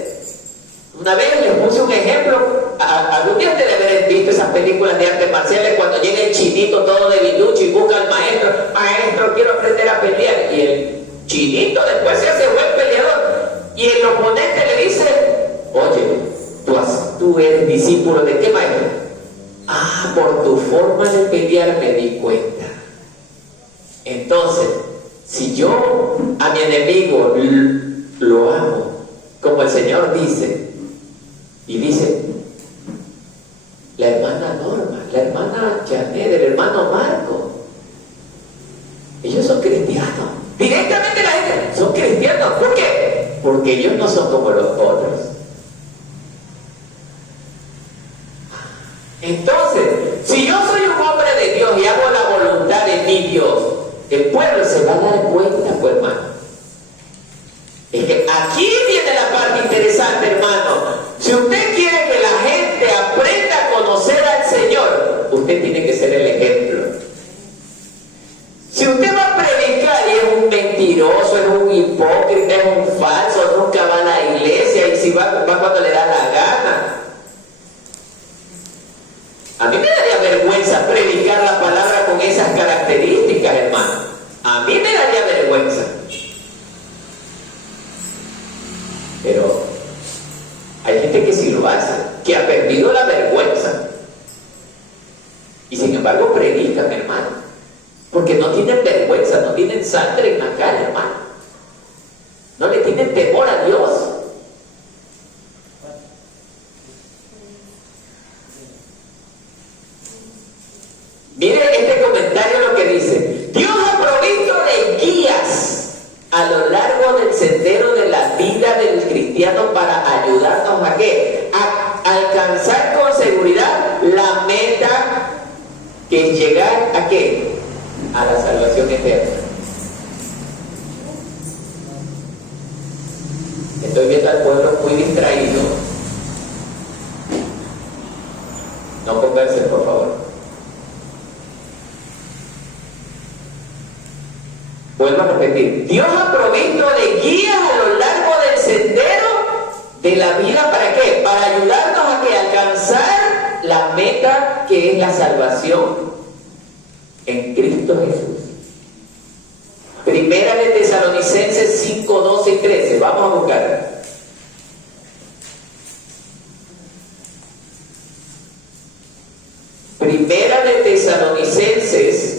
Una vez les puse un ejemplo. Algún día ustedes haber visto esas películas de artes marciales cuando llega el chinito todo debilucho y busca al maestro. Maestro, quiero aprender a pelear. Y el chinito después se hace buen peleador. Y el oponente le dice: oye, tú eres discípulo de qué maestro. Por tu forma de pelear me di cuenta. Entonces, si yo a mi enemigo lo amo, como el Señor dice, y dice, la hermana Norma, la hermana Janet, el hermano Marco, ellos son cristianos. Directamente la gente, son cristianos. ¿Por qué? Porque ellos no son como los otros. Entonces, si yo soy un hombre de Dios y hago la voluntad de mi Dios, el pueblo se va a dar cuenta, pues, hermano. Es que aquí viene la parte interesante, hermano. Si usted quiere que la gente aprenda a conocer al Señor, usted tiene que ser el ejemplo. Si usted va a predicar y es un mentiroso, es un hipócrita, es un falso, nunca va a la iglesia y si va cuando le da la gana. A mí me daría vergüenza predicar la palabra con esas características, hermano. A mí me daría vergüenza. Pero hay gente que sí lo hace, que ha perdido la vergüenza. Y sin embargo predican, hermano. Porque no tienen vergüenza, no tienen sangre en la cara, hermano. No le tienen temor a Dios. Mire este comentario lo que dice: Dios ha provisto de guías a lo largo del sendero de la vida del cristiano para ayudarnos a ¿qué? A alcanzar con seguridad la meta que es llegar a ¿qué? A la salvación eterna. Estoy viendo al pueblo muy distraído. No conversen, por favor. Vuelvo a repetir, Dios ha provisto de guías a lo largo del sendero de la vida, ¿para qué? Para ayudarnos a que alcanzar la meta que es la salvación en Cristo Jesús. Primera de Tesalonicenses 5, 12 y 13, vamos a buscarla. Primera de Tesalonicenses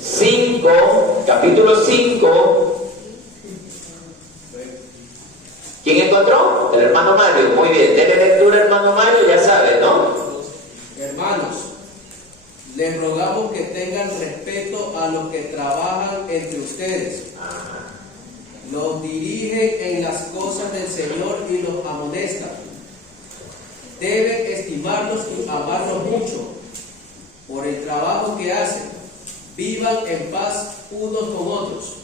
5, capítulo 5. ¿Quién encontró? El hermano Mario. Muy bien, dele lectura, hermano Mario, ya sabe, ¿no? Hermanos, les rogamos que tengan respeto a los que trabajan entre ustedes. Los dirigen en las cosas del Señor y los amonestan. Deben estimarlos y amarlos mucho por el trabajo que hacen. Vivan en paz unos con otros.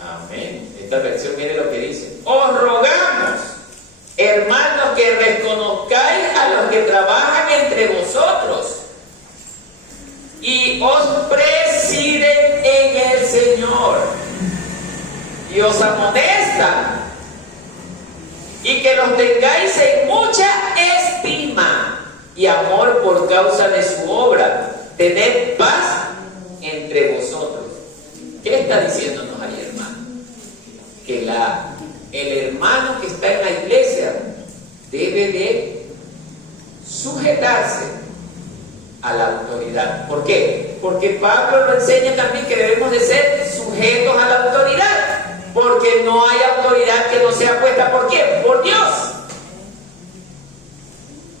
Amén. esta versión viene lo que dice: os rogamos, hermanos, que reconozcáis a los que trabajan entre vosotros y os presiden en el Señor y os amonestan, y que los tengáis en mucha estima y amor por causa de su obra. Tened paz entre vosotros. ¿Qué está diciéndonos ahí, hermano? Que el hermano que está en la iglesia debe de sujetarse a la autoridad. ¿Por qué? Porque Pablo lo enseña también que debemos de ser sujetos a la autoridad, porque no hay autoridad que no sea puesta ¿por quién? Por Dios.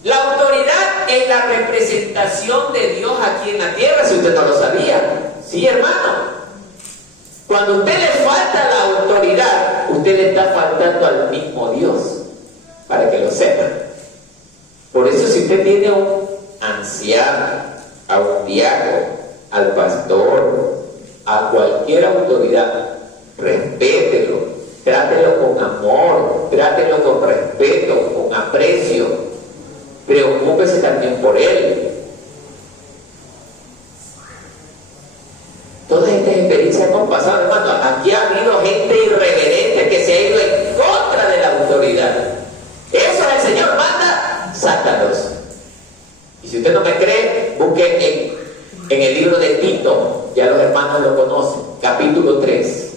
La autoridad es la representación de Dios aquí en la tierra, si usted no lo sabía. Sí, hermano. Cuando a usted le falta la autoridad, usted le está faltando al mismo Dios, para que lo sepa. Por eso, si usted tiene a un anciano, a un diácono, al pastor, a cualquier autoridad, respételo, trátelo con amor, trátelo con respeto, con aprecio, preocúpese también por él. Todas estas experiencias hemos pasado, hermano. Aquí ha habido gente irreverente que se ha ido en contra de la autoridad. Eso el Señor manda, sácalos. Y si usted no me cree, busque en el libro de Tito, ya los hermanos lo conocen, capítulo 3.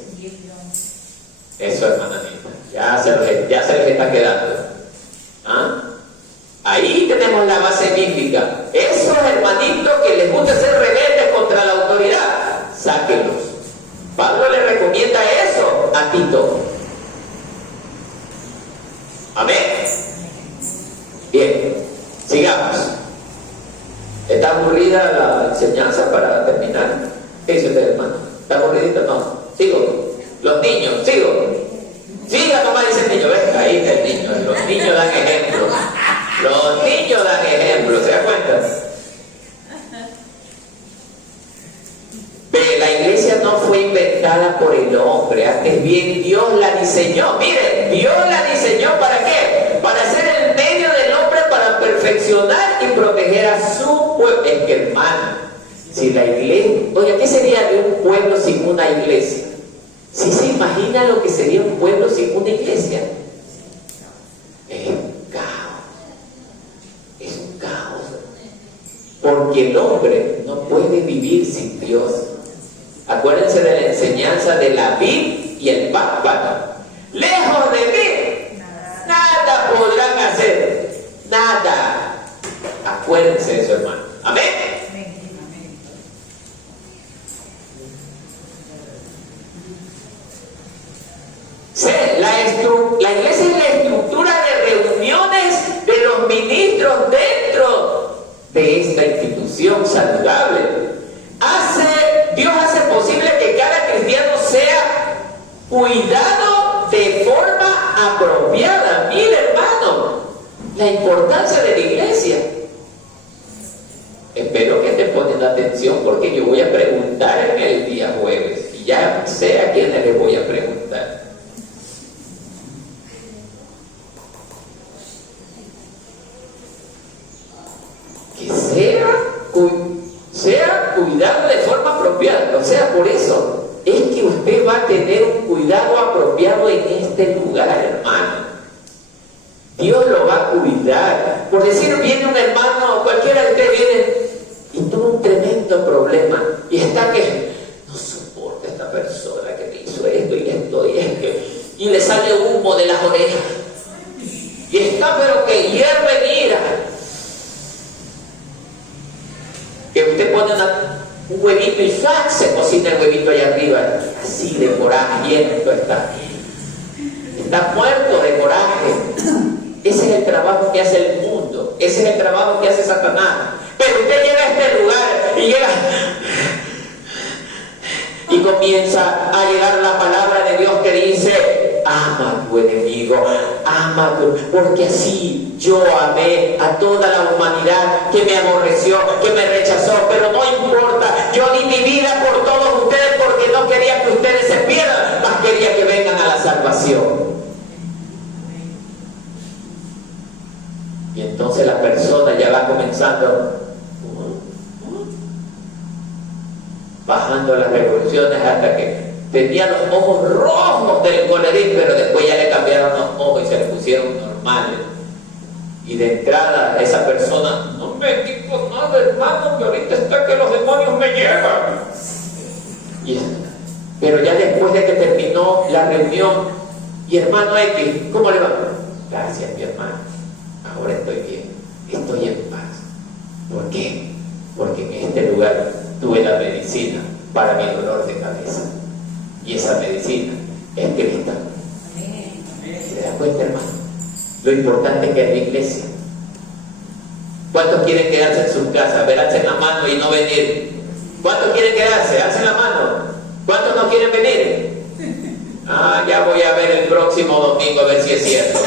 Eso, hermana mía, ya se les está quedando. ¿Ah? Ahí tenemos la base bíblica. Esos hermanitos que les gusta ser rebeldes contra la autoridad, sáquenlos. Pablo le recomienda eso a Tito. Amén. Bien, sigamos. ¿Está aburrida la enseñanza para terminar? ¿Qué dice usted, hermano? ¿Está aburridito? No. Sigo. Los niños, sigo. Siga, mamá, dice el niño. Ven, ahí está el niño. Los niños dan ejemplo. Los niños dan ejemplo, ¿se da cuenta? Pero la iglesia no fue inventada por el hombre, antes bien Dios la diseñó. Miren, Dios la diseñó ¿para qué? Para ser el medio del hombre para perfeccionar y proteger a su pueblo. Es que, hermano, si la iglesia, oye, ¿qué sería de un pueblo sin una iglesia? ¿Sí se imagina lo que sería un pueblo sin una iglesia? Es un caos. Es un caos. Porque el hombre no puede vivir sin Dios. Acuérdense de la enseñanza de la vid y el pámpano. Lejos de mí, nada podrán hacer. Nada. Acuérdense de eso, hermano. Amén. La iglesia es la estructura de reuniones de los ministros dentro de esta institución saludable. Dios hace posible que cada cristiano sea cuidado de forma apropiada. Mire, hermano, la importancia de la iglesia. Espero que te ponen atención porque yo voy a preguntar en el día jueves y ya sé a quiénes les voy a preguntar. Sea cuidado de forma apropiada. O sea, por eso es que usted va a tener un cuidado apropiado en este lugar, hermano. Dios lo va a cuidar. Por decir, viene un hermano, cualquiera de ustedes viene y tuvo un tremendo problema y está que no soporta a esta persona que me hizo esto y esto y esto, y le sale humo de las orejas y está pero que hierve en ira. Que usted pone un huevito y ¡sac! Se cocina el huevito allá arriba, así de coraje, está muerto de coraje. Ese es el trabajo que hace el mundo, ese es el trabajo que hace Satanás. Pero usted llega a este lugar y llega y comienza a llegar la palabra de Dios que dice: ama a tu enemigo, ama a tu... Porque así yo amé a toda la humanidad que me aborreció, que me rechazó, pero no importa, yo di mi vida por todos ustedes porque no quería que ustedes se pierdan, más quería que vengan a la Entonces la persona ya va comenzando bajando las revoluciones hasta que tenía los ojos rojos del colerín, pero después ya le cambiaron los ojos y se le pusieron normales. Y de entrada esa persona, no me digo nada, hermano, que ahorita está que los demonios me llevan. Pero ya después de que terminó la reunión, y hermano X, ¿cómo le va? Gracias, mi hermano. Ahora estoy bien, estoy en paz. ¿Por qué? Porque en este lugar tuve la medicina para mi dolor de cabeza. Y esa medicina es Cristo. ¿Se da cuenta, hermano? Lo importante es que es la iglesia. ¿Cuántos quieren quedarse en sus casas? Ver, alcen la mano y no venir. ¿Cuántos quieren quedarse? Alcen la mano. ¿Cuántos no quieren venir? Ah, ya voy a ver el próximo domingo a ver si es cierto.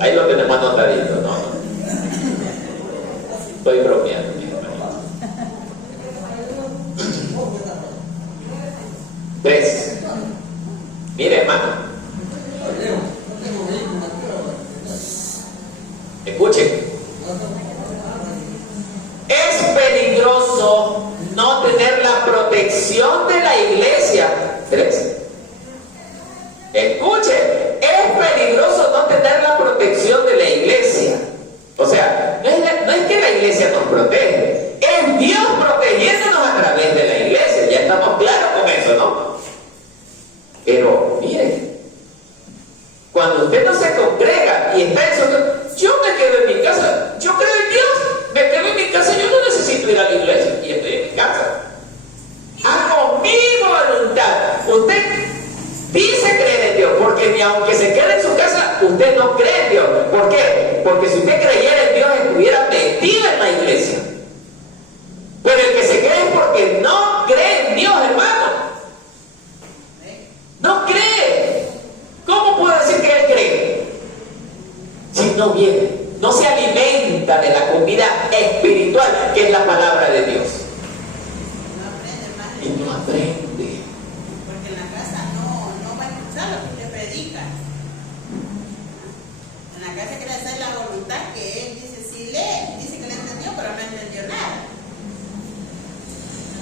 Ahí lo tenemos anotadito, ¿no? Estoy bromeando, mi hermano. 3. Mire, hermano. Escuchen. Es peligroso no tener la protección de la iglesia. 3. Escuchen. Es peligroso no tener la protección de la iglesia. O sea, no es que la iglesia nos protege. Es Dios protegiéndonos a través de la iglesia. Ya estamos claros con eso, ¿no? Pero, mire, cuando usted no se congrega y está en su... Yo me quedo en mi casa, yo creo en Dios, me quedo en mi casa, yo no necesito ir a la iglesia y estoy en mi casa. Hago mi voluntad. Usted dice creer en Dios, porque ni aunque se quede en su casa, usted no cree en Dios. ¿Por qué? Porque si usted creyera en Dios, estuviera metido en la iglesia. Pero el que se cree es porque no cree en Dios, hermano. No cree. ¿Cómo puedo decir que él cree? Si no viene, no se alimenta de la comida espiritual, que es la palabra de Dios. Y no aprende. Porque en la casa no va a escuchar lo que usted predica. En la casa quiere hacer la voluntad que él dice, si lee, dice que le entendió, pero no entendió nada.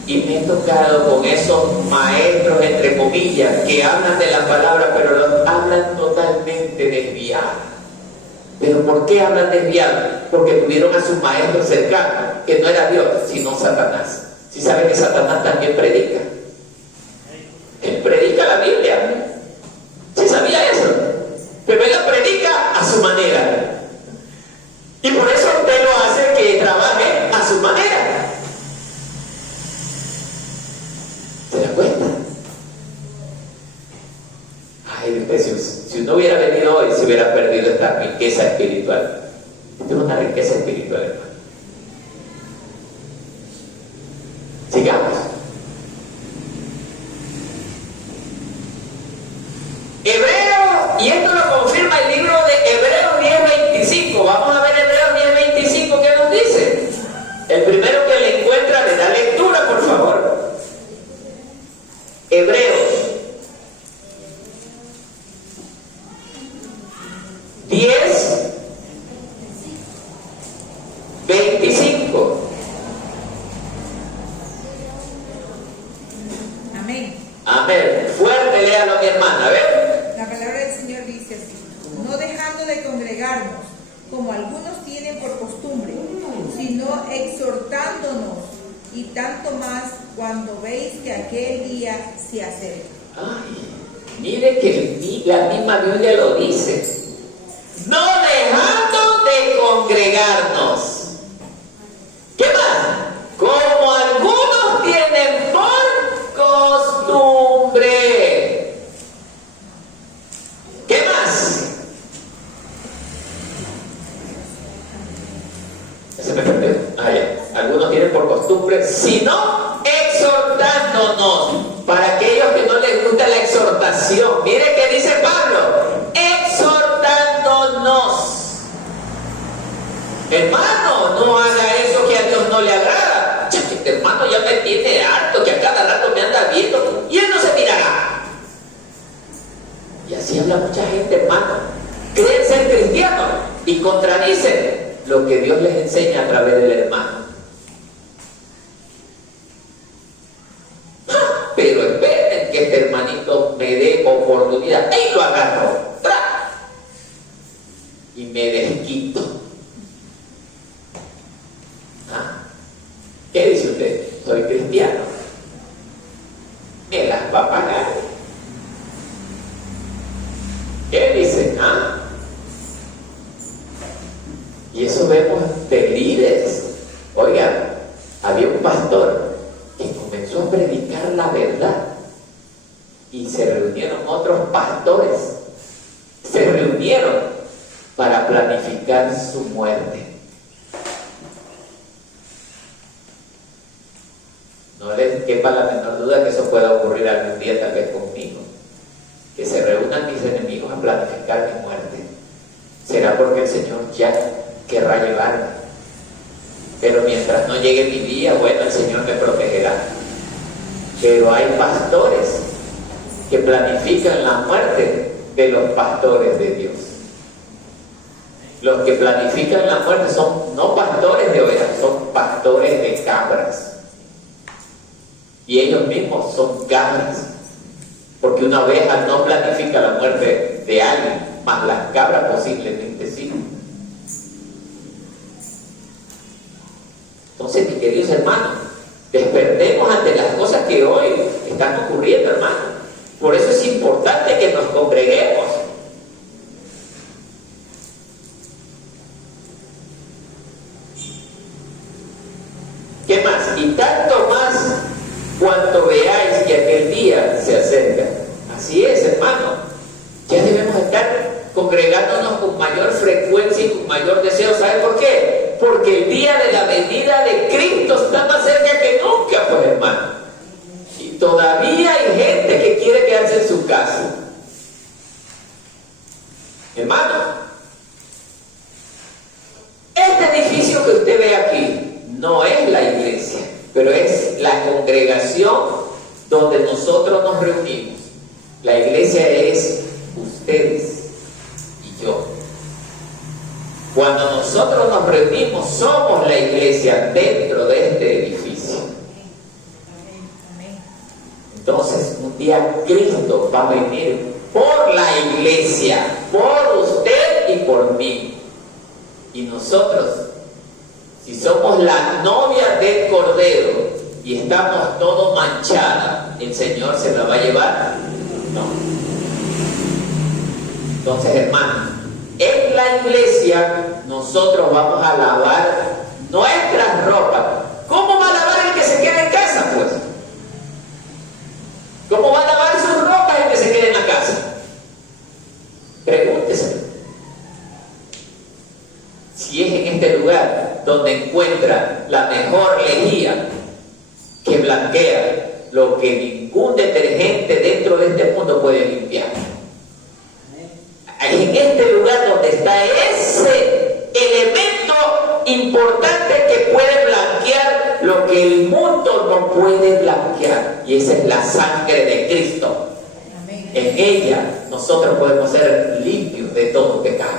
Y me he tocado con esos maestros, entre comillas, que hablan de la palabra, pero lo hablan totalmente desviados. ¿Pero por qué hablan desviados? Porque tuvieron a su maestro cercano, que no era Dios, sino Satanás. ¿Sí saben que Satanás también predica? Él predica la Biblia. ¿Sí sabía eso? Pero él la predica a su manera. Y por eso usted lo hace que trabaje a su manera. ¿Se da cuenta? Ay, si uno hubiera venido hoy, se hubiera perdido esta riqueza espiritual. Esto es una riqueza espiritual, hermano. Sigamos. Hebreos, y esto lo confirma el libro de Hebreos 10:25. Vamos a ver Hebreos 10:25, ¿qué nos dice? El primero que le encuentra le da lectura, por favor. Hebreos 10:25. Amén. Amén. Fuerte, léalo, mi hermana. A ver. La palabra del Señor dice así: no dejando de congregarnos, como algunos tienen por costumbre, sino exhortándonos, y tanto más cuando veis que aquel día se acerca. Ay, mire que la misma Biblia lo dice. No dejando de congregarnos. ¿Qué más? Como algunos tienen por costumbre. ¿Qué más? Se me perdió. Ah, ya. Algunos tienen por costumbre, sino exhortándonos. Para aquellos que no les gusta la exhortación, mire que dice Pablo, exhortándonos. Hermano, no haga eso que a Dios no le agrada. Este hermano ya me tiene harto, que a cada rato me anda viendo y él no se mirará. Y así habla mucha gente, hermano. y contradicen lo que Dios les enseña a través del hermano. Pero esperen que este hermanito me dé oportunidad. Ahí lo agarro. ¡Tra! Y me desquito. ¿Qué dice usted? Soy cristiano. Me las va a pagar. ¿Qué dice? Y eso vemos de líderes. Oigan, había un pastor que comenzó a predicar la verdad y se reunieron otros pastores, se reunieron para planificar su muerte. No les quepa la menor duda que eso pueda ocurrir algún día tal vez conmigo, que se reúnan mis enemigos a planificar mi muerte. Será porque el Señor ya querrá llevarme, pero mientras no llegue mi día, bueno, el Señor me protegerá. Pero hay pastores que planifican la muerte de los pastores de Dios. Los que planifican la muerte son no pastores de ovejas, son pastores de cabras. Y ellos mismos son cabras, porque una oveja no planifica la muerte de alguien, más las cabras posiblemente sí. Entonces, mis queridos hermanos, despertemos ante las cosas que hoy están ocurriendo, hermanos. Por eso es importante que nos congreguemos. ¿Qué más? Y tanto más cuanto veáis que aquel día se acerca. Así es, hermano. Ya debemos estar congregándonos con mayor frecuencia y con mayor deseo. ¿Sabe por qué? Porque el día de la venida de Cristo está más cerca que nunca, pues, hermano. Y todavía hay gente que quiere quedarse en su casa. Hermano, este edificio que usted ve aquí no es la iglesia, pero es la congregación donde nosotros nos reunimos. La iglesia es ustedes y yo. Cuando nosotros nos reunimos, somos la iglesia dentro de este edificio. Entonces, un día Cristo va a venir por la iglesia, por usted y por mí. Y nosotros, si somos la novia del Cordero y estamos todos manchadas, ¿el Señor se la va a llevar? No. Entonces, hermanos, en la iglesia nosotros vamos a lavar nuestras ropas. ¿Cómo va a lavar el que se queda en casa, pues? ¿Cómo va a lavar sus ropas el que se queda en la casa? Pregúntese. Si es en este lugar donde encuentra la mejor lejía que blanquea lo que ningún detergente dentro de este mundo puede limpiar. En este lugar donde está ese elemento importante que puede blanquear lo que el mundo no puede blanquear, y esa es la sangre de Cristo. En ella nosotros podemos ser limpios de todo pecado.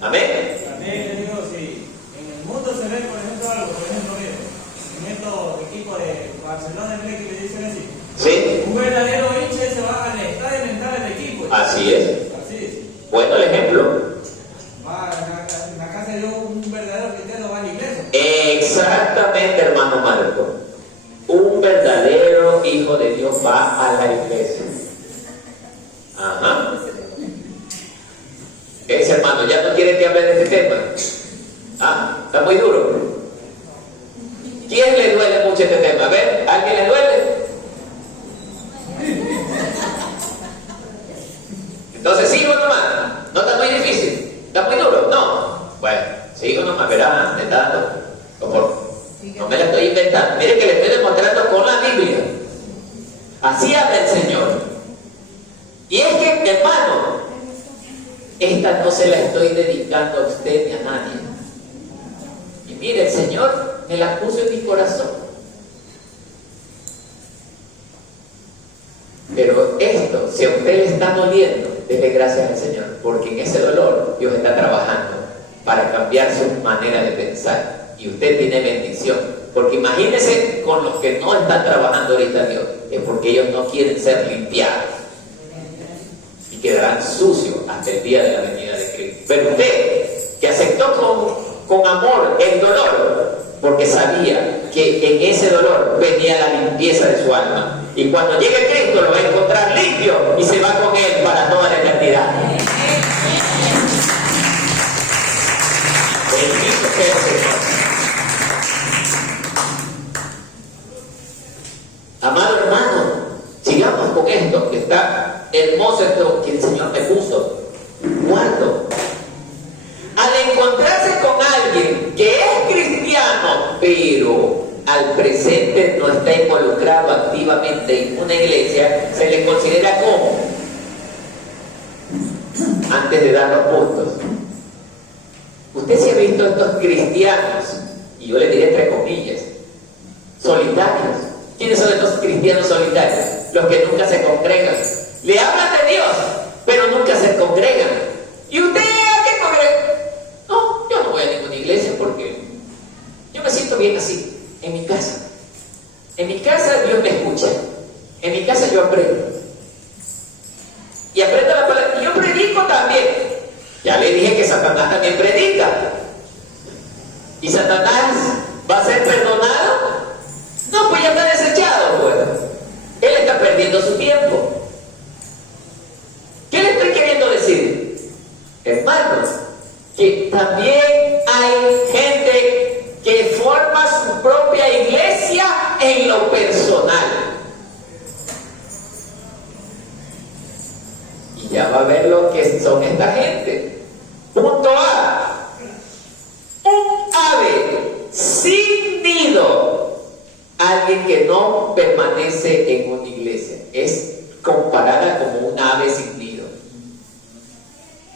Amén. También le digo, si en el mundo se ve, por ejemplo, algo, por ejemplo, miren, en estos equipos de Barcelona que le dicen así, ¿Sí? un verdadero hincha se va al estadio a entrar al equipo. Así es. Así es. Bueno, el ejemplo. Va en la casa de un verdadero cristiano va a la iglesia. Exactamente, hermano Marco. Un verdadero hijo de Dios va a la iglesia. Ajá. ¿Qué dice, hermano? ¿Ya no quieren que hable de este tema? ¿Ah? ¿Está muy duro? ¿Quién le duele mucho este tema? A ver, ¿alguien le duele? Entonces, ¿sigo nomás? ¿No está muy difícil? ¿Está muy duro? No. Bueno, sigo nomás, verá, me está dando confort. No me la estoy inventando. Mire que le estoy demostrando con la Biblia. Así habla el Señor. Y es que, hermano, esta no se la estoy dedicando a usted ni a nadie. Y mire, el Señor me la puso en mi corazón. Pero esto, si a usted le está doliendo, dele gracias al Señor, porque en ese dolor Dios está trabajando para cambiar su manera de pensar. Y usted tiene bendición. Porque imagínense con los que no están trabajando ahorita Dios, es porque ellos no quieren ser limpiados. Y quedarán sucios hasta el día de la venida de Cristo. Pero usted, que aceptó con amor el dolor, porque sabía que en ese dolor venía la limpieza de su alma. Y cuando llegue Cristo lo va a encontrar limpio y se va con Él para toda la eternidad. Bendito sea el Señor. Amado hermano, sigamos con esto que está hermoso, esto que el Señor me puso. ¿Cuándo? Al encontrarse con alguien que es cristiano, pero al presente no está involucrado activamente en una iglesia, se le considera como, antes de dar los puntos, usted se ha visto estos cristianos, y yo le diré entre comillas, solitarios. ¿Quiénes son estos cristianos solitarios? Los que nunca se congregan. Le hablan de Dios, pero nunca se congregan. ¿Y usted a qué congrega? No, yo no voy a ninguna iglesia porque yo me siento bien así, en mi casa. En mi casa Dios me escucha. En mi casa yo aprendo. Y aprendo la palabra. Y yo predico también. Ya le dije que Satanás también predica. ¿Y Satanás va a ser perdonado? No, pues ya está desechado, pues. Él está perdiendo su tiempo. ¿Qué le estoy queriendo decir? Hermanos, que también hay gente que forma su propia iglesia en lo personal. Y ya va a ver lo que son esta gente. Punto A. Un ave sin nido. Alguien que no permanece en una iglesia. Es comparada como un ave sin nido.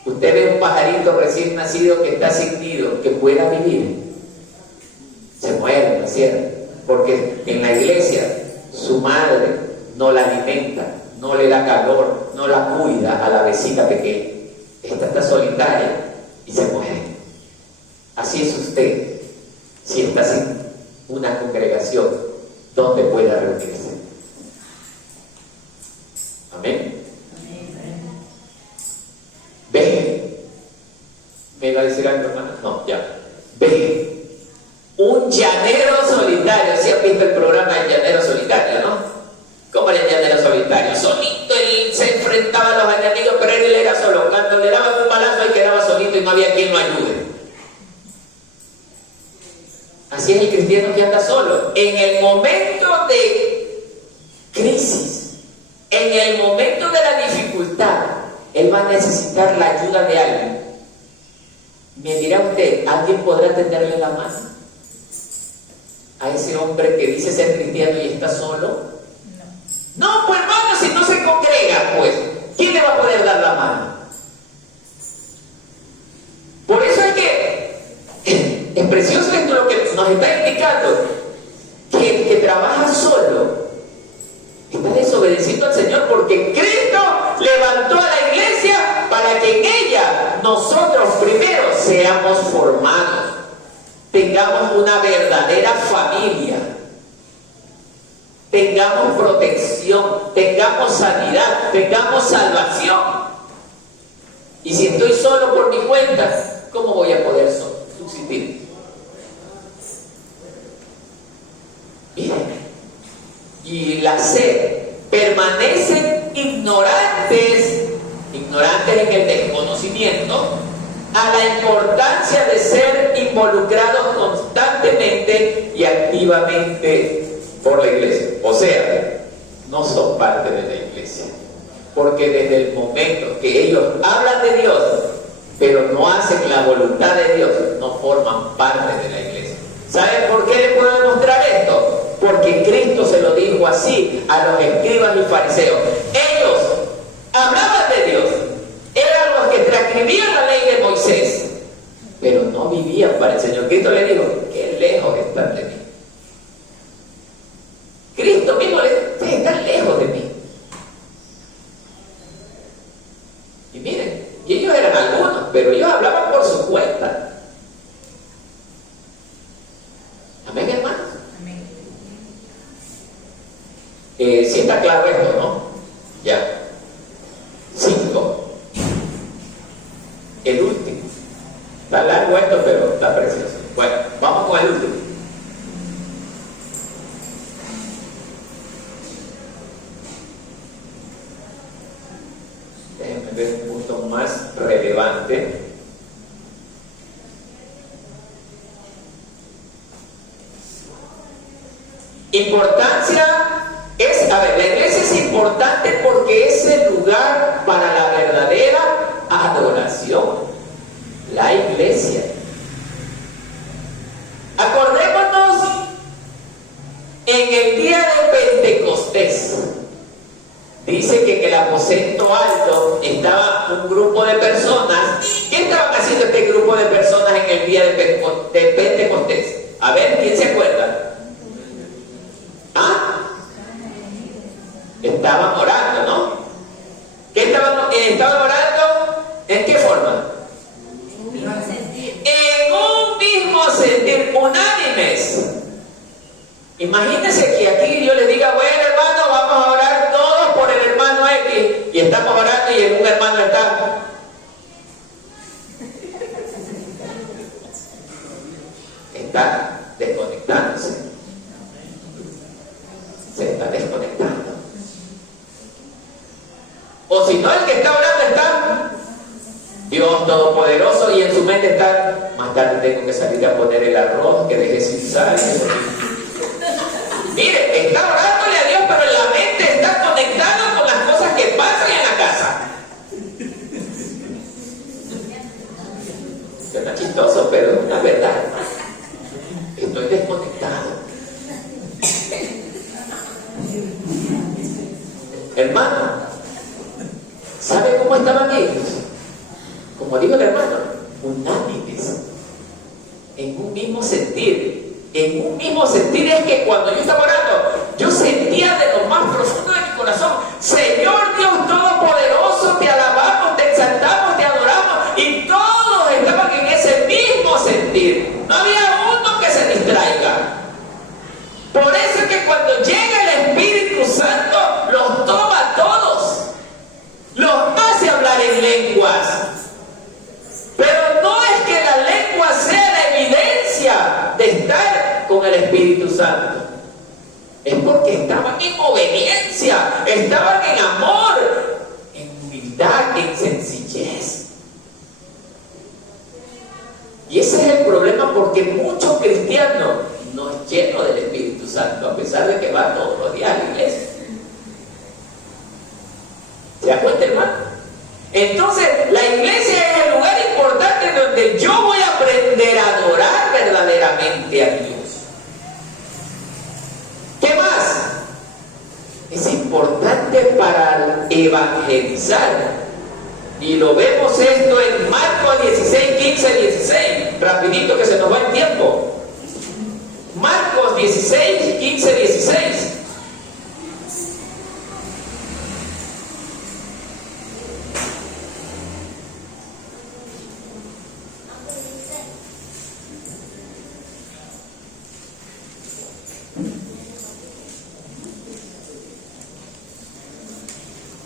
Usted ve un pajarito recién nacido que está sin nido, que pueda vivir. Se muere, ¿no es cierto? Porque en la iglesia su madre no la alimenta, no le da calor, no la cuida a la avecita pequeña. Esta está solitaria y se muere. Así es usted, si está sin una congregación donde pueda reunirse. Amén. Ve. ¿Me iba a decir algo, hermano? No, ya. Ve. Un llanero solitario. ¿Sí han visto el programa El Llanero Solitario, no? ¿Cómo era el llanero solitario? Solito él se enfrentaba a los enemigos, pero él era solo. Cuando le daban un balazo, él quedaba solito y no había quien lo ayude. Así es el cristiano que anda solo. En el momento de crisis, en el momento de la dificultad, él va a necesitar la ayuda de alguien. Me dirá usted, ¿alguien podrá tenderle la mano a ese hombre que dice ser cristiano y está solo? No, pues hermano, si no se congrega, pues, ¿quién le va a poder dar la mano? Por eso es que es precioso esto lo que nos está indicando, que el que trabaja solo está desobedeciendo al Señor, porque Cristo levantó a la iglesia para que en ella nosotros primero seamos formados, tengamos una verdadera familia, tengamos protección, tengamos sanidad, tengamos salvación. Y si estoy solo por mi cuenta, ¿cómo voy a poder subsistir? Miren, y la C, permanecen ignorantes en el desconocimiento a la importancia de ser involucrados constantemente y activamente por la iglesia. O sea, no son parte de la iglesia, porque desde el momento que ellos hablan de Dios, pero no hacen la voluntad de Dios, no forman parte de la iglesia. ¿Saben por qué le puedo demostrar esto? Porque Cristo se lo dijo así a los escribas y fariseos. Ellos hablaban de Dios, eran los que transcribían la ley de Moisés, pero no vivían para el Señor. Cristo le dijo, qué lejos están de mí. Cristo mismo le dijo, ustedes están lejos de mí. Y miren, y ellos eran algunos, pero ellos hablaban por su cuenta. Sí está claro esto, ¿no? Ya. 5. El último. Está largo esto, pero está precioso. Bueno, vamos con el último. Déjenme ver un punto más relevante. Importancia es, a ver, la iglesia es importante porque es el lugar para la verdadera adoración. La iglesia. Acordémonos en el día de Pentecostés. Dice que en el aposento alto estaba un grupo de personas. ¿Qué estaban haciendo este grupo de personas en el día de Pentecostés? A ver, ¿quién se acuerda? ¿Ah? Estaban orando, ¿no? ¿Qué estaban orando? ¿En qué forma? En un mismo sentir, unánimes. Imagínense que aquí yo les diga, bueno hermano, vamos a orar todos por el hermano X, y estamos orando y un hermano está desconectándose. Se está desconectando. O si no, el que está orando está Dios Todopoderoso y en su mente está, más tarde tengo que salir a poner el arroz que dejé sin sal. Mire, está orándole a Dios, pero en la mente está conectado con las cosas que pasan en la casa. Suena chistoso, pero es una verdad. Estoy desconectado. Hermano, ¿sabe cómo estaban ellos? Como dijo el hermano, unánimes, en un mismo sentir. En un mismo sentir es que cuando yo estaba orando, yo sentía de lo más profundo de mi corazón, Señor Dios Todopoderoso, te alabamos, te exaltamos, te adoramos, y todos estaban en ese mismo sentir. No había uno que se distraiga. Por eso es que cuando llega el Espíritu Santo, los toma a todos, los hace hablar en lenguas. Pero no es que la lengua sea la evidencia de estar con el Espíritu Santo. Es porque estaban en obediencia, estaban en amor, en humildad, en sencillez. Y ese es el problema, porque muchos cristianos no es lleno del Espíritu Santo, a pesar de que va todos los días a la iglesia. ¿Se da cuenta, hermano? Entonces, la iglesia es el lugar importante donde yo voy a aprender a adorar verdaderamente a Dios. ¿Qué más? Es importante para evangelizar. Y lo vemos esto en Marcos 16, 15, 16. Rapidito que se nos va el tiempo. Marcos 16, 15, 16.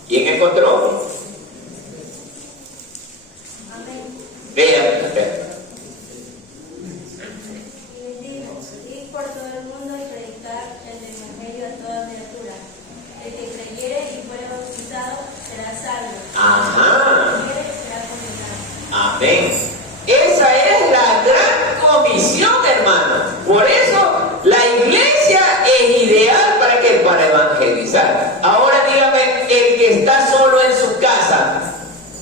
¿Quién encontró? Amén. Vean. Y dijo, ir por todo el mundo y predicar el evangelio a toda criatura. El que creyere y fuere bautizado será salvo. Ajá. El que creyere será condenado. Amén. Esa es la gran comisión, hermano. Por eso la iglesia es ideal para evangelizar. Ahora dígame, el que está solo en su casa,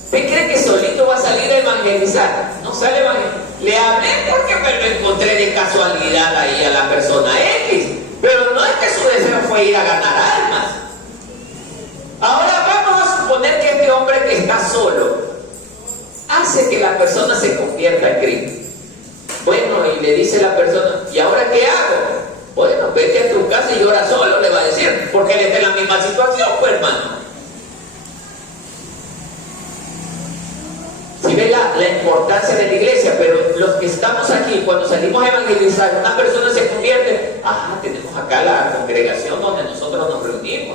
¿usted cree que solito va a salir a evangelizar? No sale a evangelizar. Le hablé porque me lo encontré de casualidad ahí a la persona X, pero no es que su deseo fue ir a ganar almas. Ahora vamos a suponer que este hombre que está solo hace que la persona se convierta en Cristo. Bueno, y le dice la persona, ¿y ahora qué hago? Bueno, vete a tu casa y llora solo, le va a decir, porque él está en la misma situación, pues hermano. Si ve la importancia de la iglesia, pero los que estamos aquí, cuando salimos a evangelizar, una persona se convierte, tenemos acá la congregación donde nosotros nos reunimos.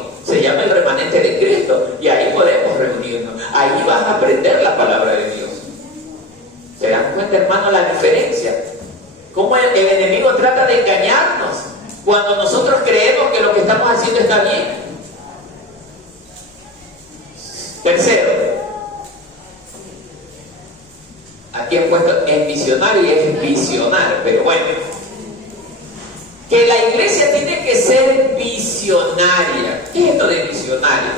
comprender la palabra de Dios. ¿Se dan cuenta, hermano, la diferencia? Cómo el enemigo trata de engañarnos cuando nosotros creemos que lo que estamos haciendo está bien. Tercero, aquí he puesto en misionario y es visionar, pero bueno, que la iglesia tiene que ser visionaria. ¿Qué es esto de visionaria?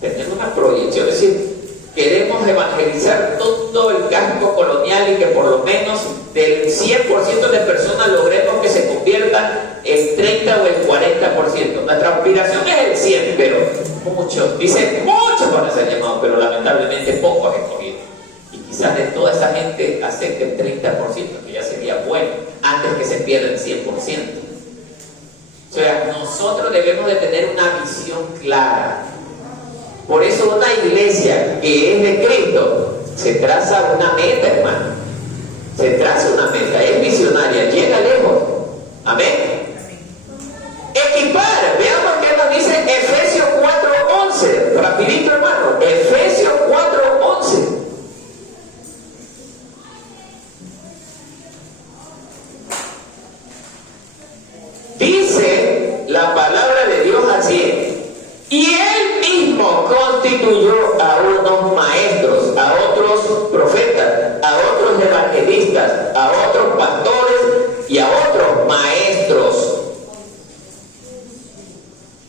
Tener una proyección, es decir, queremos evangelizar todo el casco colonial y que por lo menos del 100% de personas logremos que se conviertan en 30 o el 40%. Nuestra aspiración es el 100, pero muchos, dicen muchos van a ser llamados, pero lamentablemente pocos escogidos. Y quizás de toda esa gente acepte el 30%, que ya sería bueno, antes que se pierda el 100%. O sea, nosotros debemos de tener una visión clara. Por eso una iglesia que es de Cristo se traza una meta, hermano. Se traza una meta, es visionaria, llega lejos. Amén. Equipar, veamos qué nos dice Efesios 4:11. Rapidito, hermano. Efesios 4:11. Dice la palabra de Dios así. Y él mismo constituyó a unos maestros, a otros profetas, a otros evangelistas, a otros pastores y a otros maestros.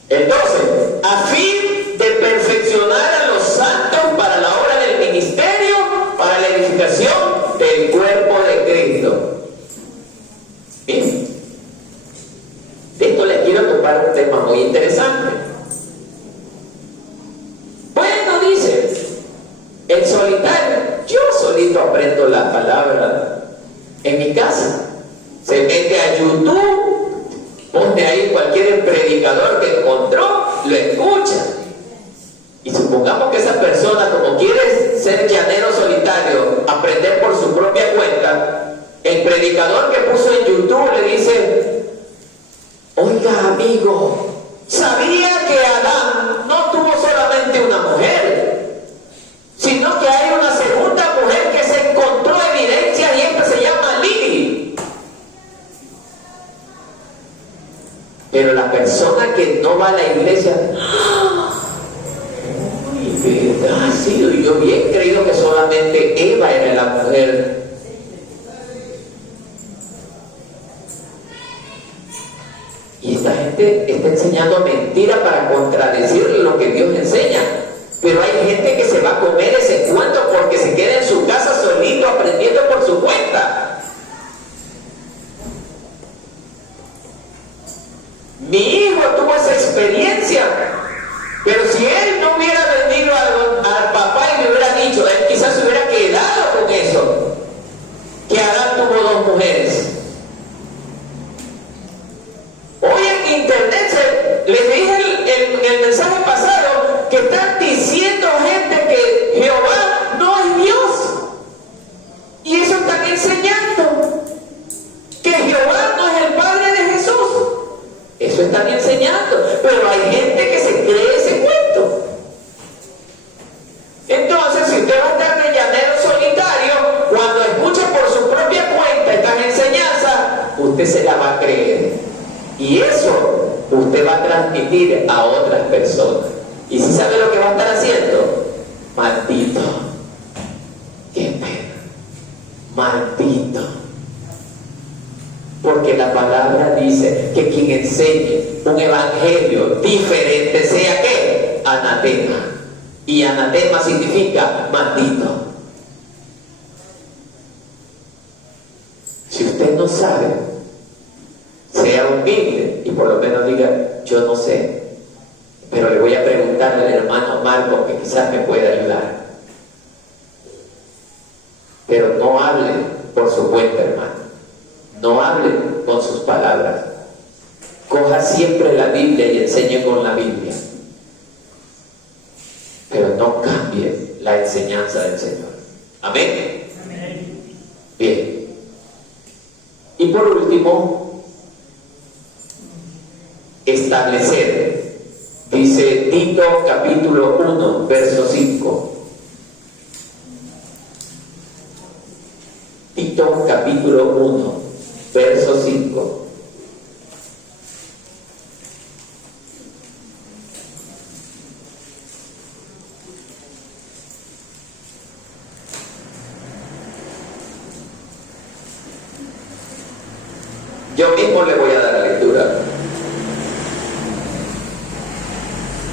Entonces, a fin de perfeccionar a los santos para la obra del ministerio, para la edificación del cuerpo de Cristo. Bien. De esto les quiero topar un tema muy interesante. Bueno, dice, el solitario, yo solito aprendo la palabra en mi casa. Se mete a YouTube, pone ahí cualquier predicador que encontró, lo escucha. Y supongamos que esa persona, como quiere ser llanero solitario, aprender por su propia cuenta, el predicador que puso en YouTube le dice: oiga, amigo, ¿sabía que Adán no tuvo solamente una mujer, sino que hay una segunda mujer que se encontró evidencia y esta se llama Lili? Pero la persona que no va a la iglesia, uy, ¿verdad? Sí, yo bien creído que solamente Eva era la mujer. Y esta gente está enseñando mentira para contradecir lo que Dios enseña. Pero hay gente que se va a comer ese cuento porque se queda en su casa solito aprendiendo por su cuenta. Mi hijo tuvo esa experiencia, pero si él no hubiera venido al papá y me hubiera dicho, él quizás se hubiera quedado con eso, que Adán tuvo dos mujeres. Hoy en internet, les dije en el mensaje pasado, que están diciendo gente que Jehová no es Dios. Y eso están enseñando, que Jehová no es el Padre de Jesús. Eso están enseñando, pero hay gente que se cree ese cuento. Entonces, si usted va a estar de llanero solitario, cuando escuche por su propia cuenta estas enseñanzas, usted se la va a creer. Y eso usted va a transmitir a otras personas. ¿Y si sabe lo que va a estar haciendo? Maldito. Qué pena. Maldito. Porque la palabra dice que quien enseñe un evangelio diferente sea ¿qué? Anatema. Y anatema significa maldito. Si usted no sabe, sea humilde y por lo menos diga: yo no sé, pero le voy a preguntar al hermano Marco que quizás me pueda ayudar. Pero no hable por su cuenta, hermano. No hable con sus palabras. Coja siempre la Biblia y enseñe con la Biblia. Pero no cambie la enseñanza del Señor. Amén. Amén. Bien. Y por último, establecer. Dice Tito capítulo 1, verso 5. Tito capítulo 1, verso 5. Yo mismo le voy a dar lectura.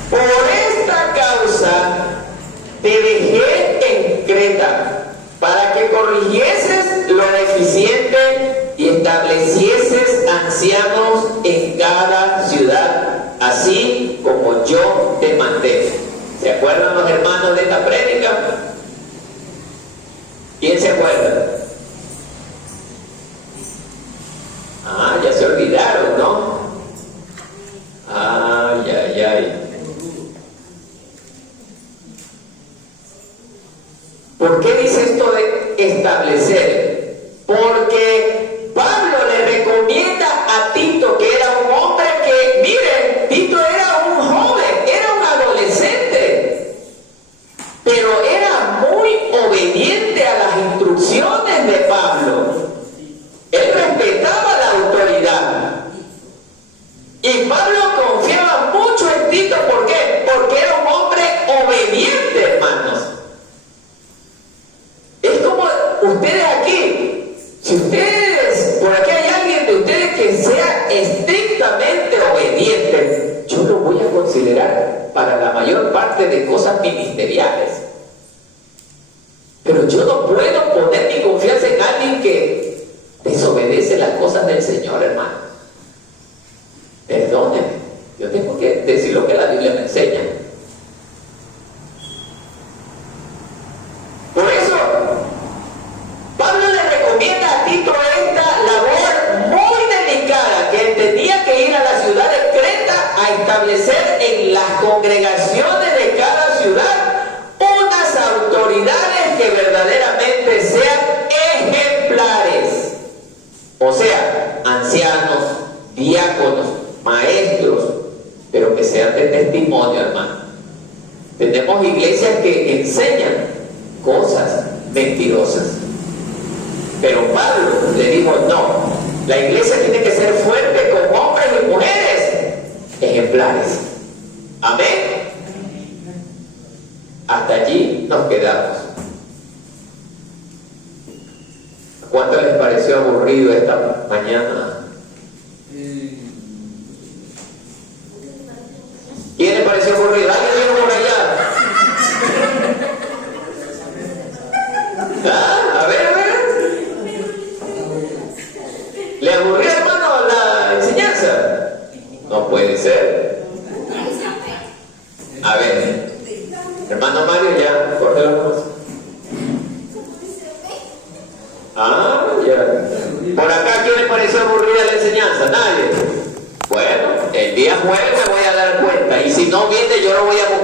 Por esta causa te dejé en Creta, para que corrigieses lo deficiente y establecieses ancianos en cada ciudad, así como yo te mandé. ¿Se acuerdan los hermanos de esta prédica? ¿Quién se acuerda? Ah, ya se olvidaron, ¿no? Ay, ay, ay. ¿Por qué dice esto de establecer? Porque Pablo le recomienda a Tito, que era un hombre que, miren, Tito era un joven, era un adolescente, pero era muy obediente a las instrucciones de Pablo. Él respetaba la autoridad. Y Pablo confiaba mucho en Tito. ¿Por qué? Porque era un hombre obediente, hermanos. Es como ustedes aquí. Si ustedes, por aquí hay alguien de ustedes que sea estrictamente obediente, yo lo voy a considerar para la mayor parte de cosas ministeriales. Pero yo no puedo poner mi confianza en alguien que desobedece las cosas del Señor, hermano. Perdónenme, yo tengo que decir lo que la Biblia me enseña. Por eso, Pablo le recomienda a Tito esta labor muy delicada, que él tenía que ir a la ciudad de Creta a establecer en las congregaciones de cada ciudad unas autoridades que verdaderamente sean ejemplares. O sea, ancianos, diáconos, maestros, pero que sean de testimonio, hermano. Tenemos iglesias que enseñan cosas mentirosas. Pero Pablo le dijo, no, la iglesia tiene que ser fuerte con hombres y mujeres ejemplares. Amén. Hasta allí nos quedamos. ¿Cuánto les pareció aburrido esta mañana? ¿Quién le pareció aburrido? ¿Alguien vino por allá? ¿Ah? A ver. ¿Le aburrió, hermano, la enseñanza? No puede ser. A ver, hermano Mario, ya, corre la cosa. Ah, ya. Por acá, ¿quién le pareció aburrida la enseñanza? Nadie. Bueno, el día jueves me voy a dar cuenta. Y si no viene, yo lo voy a buscar.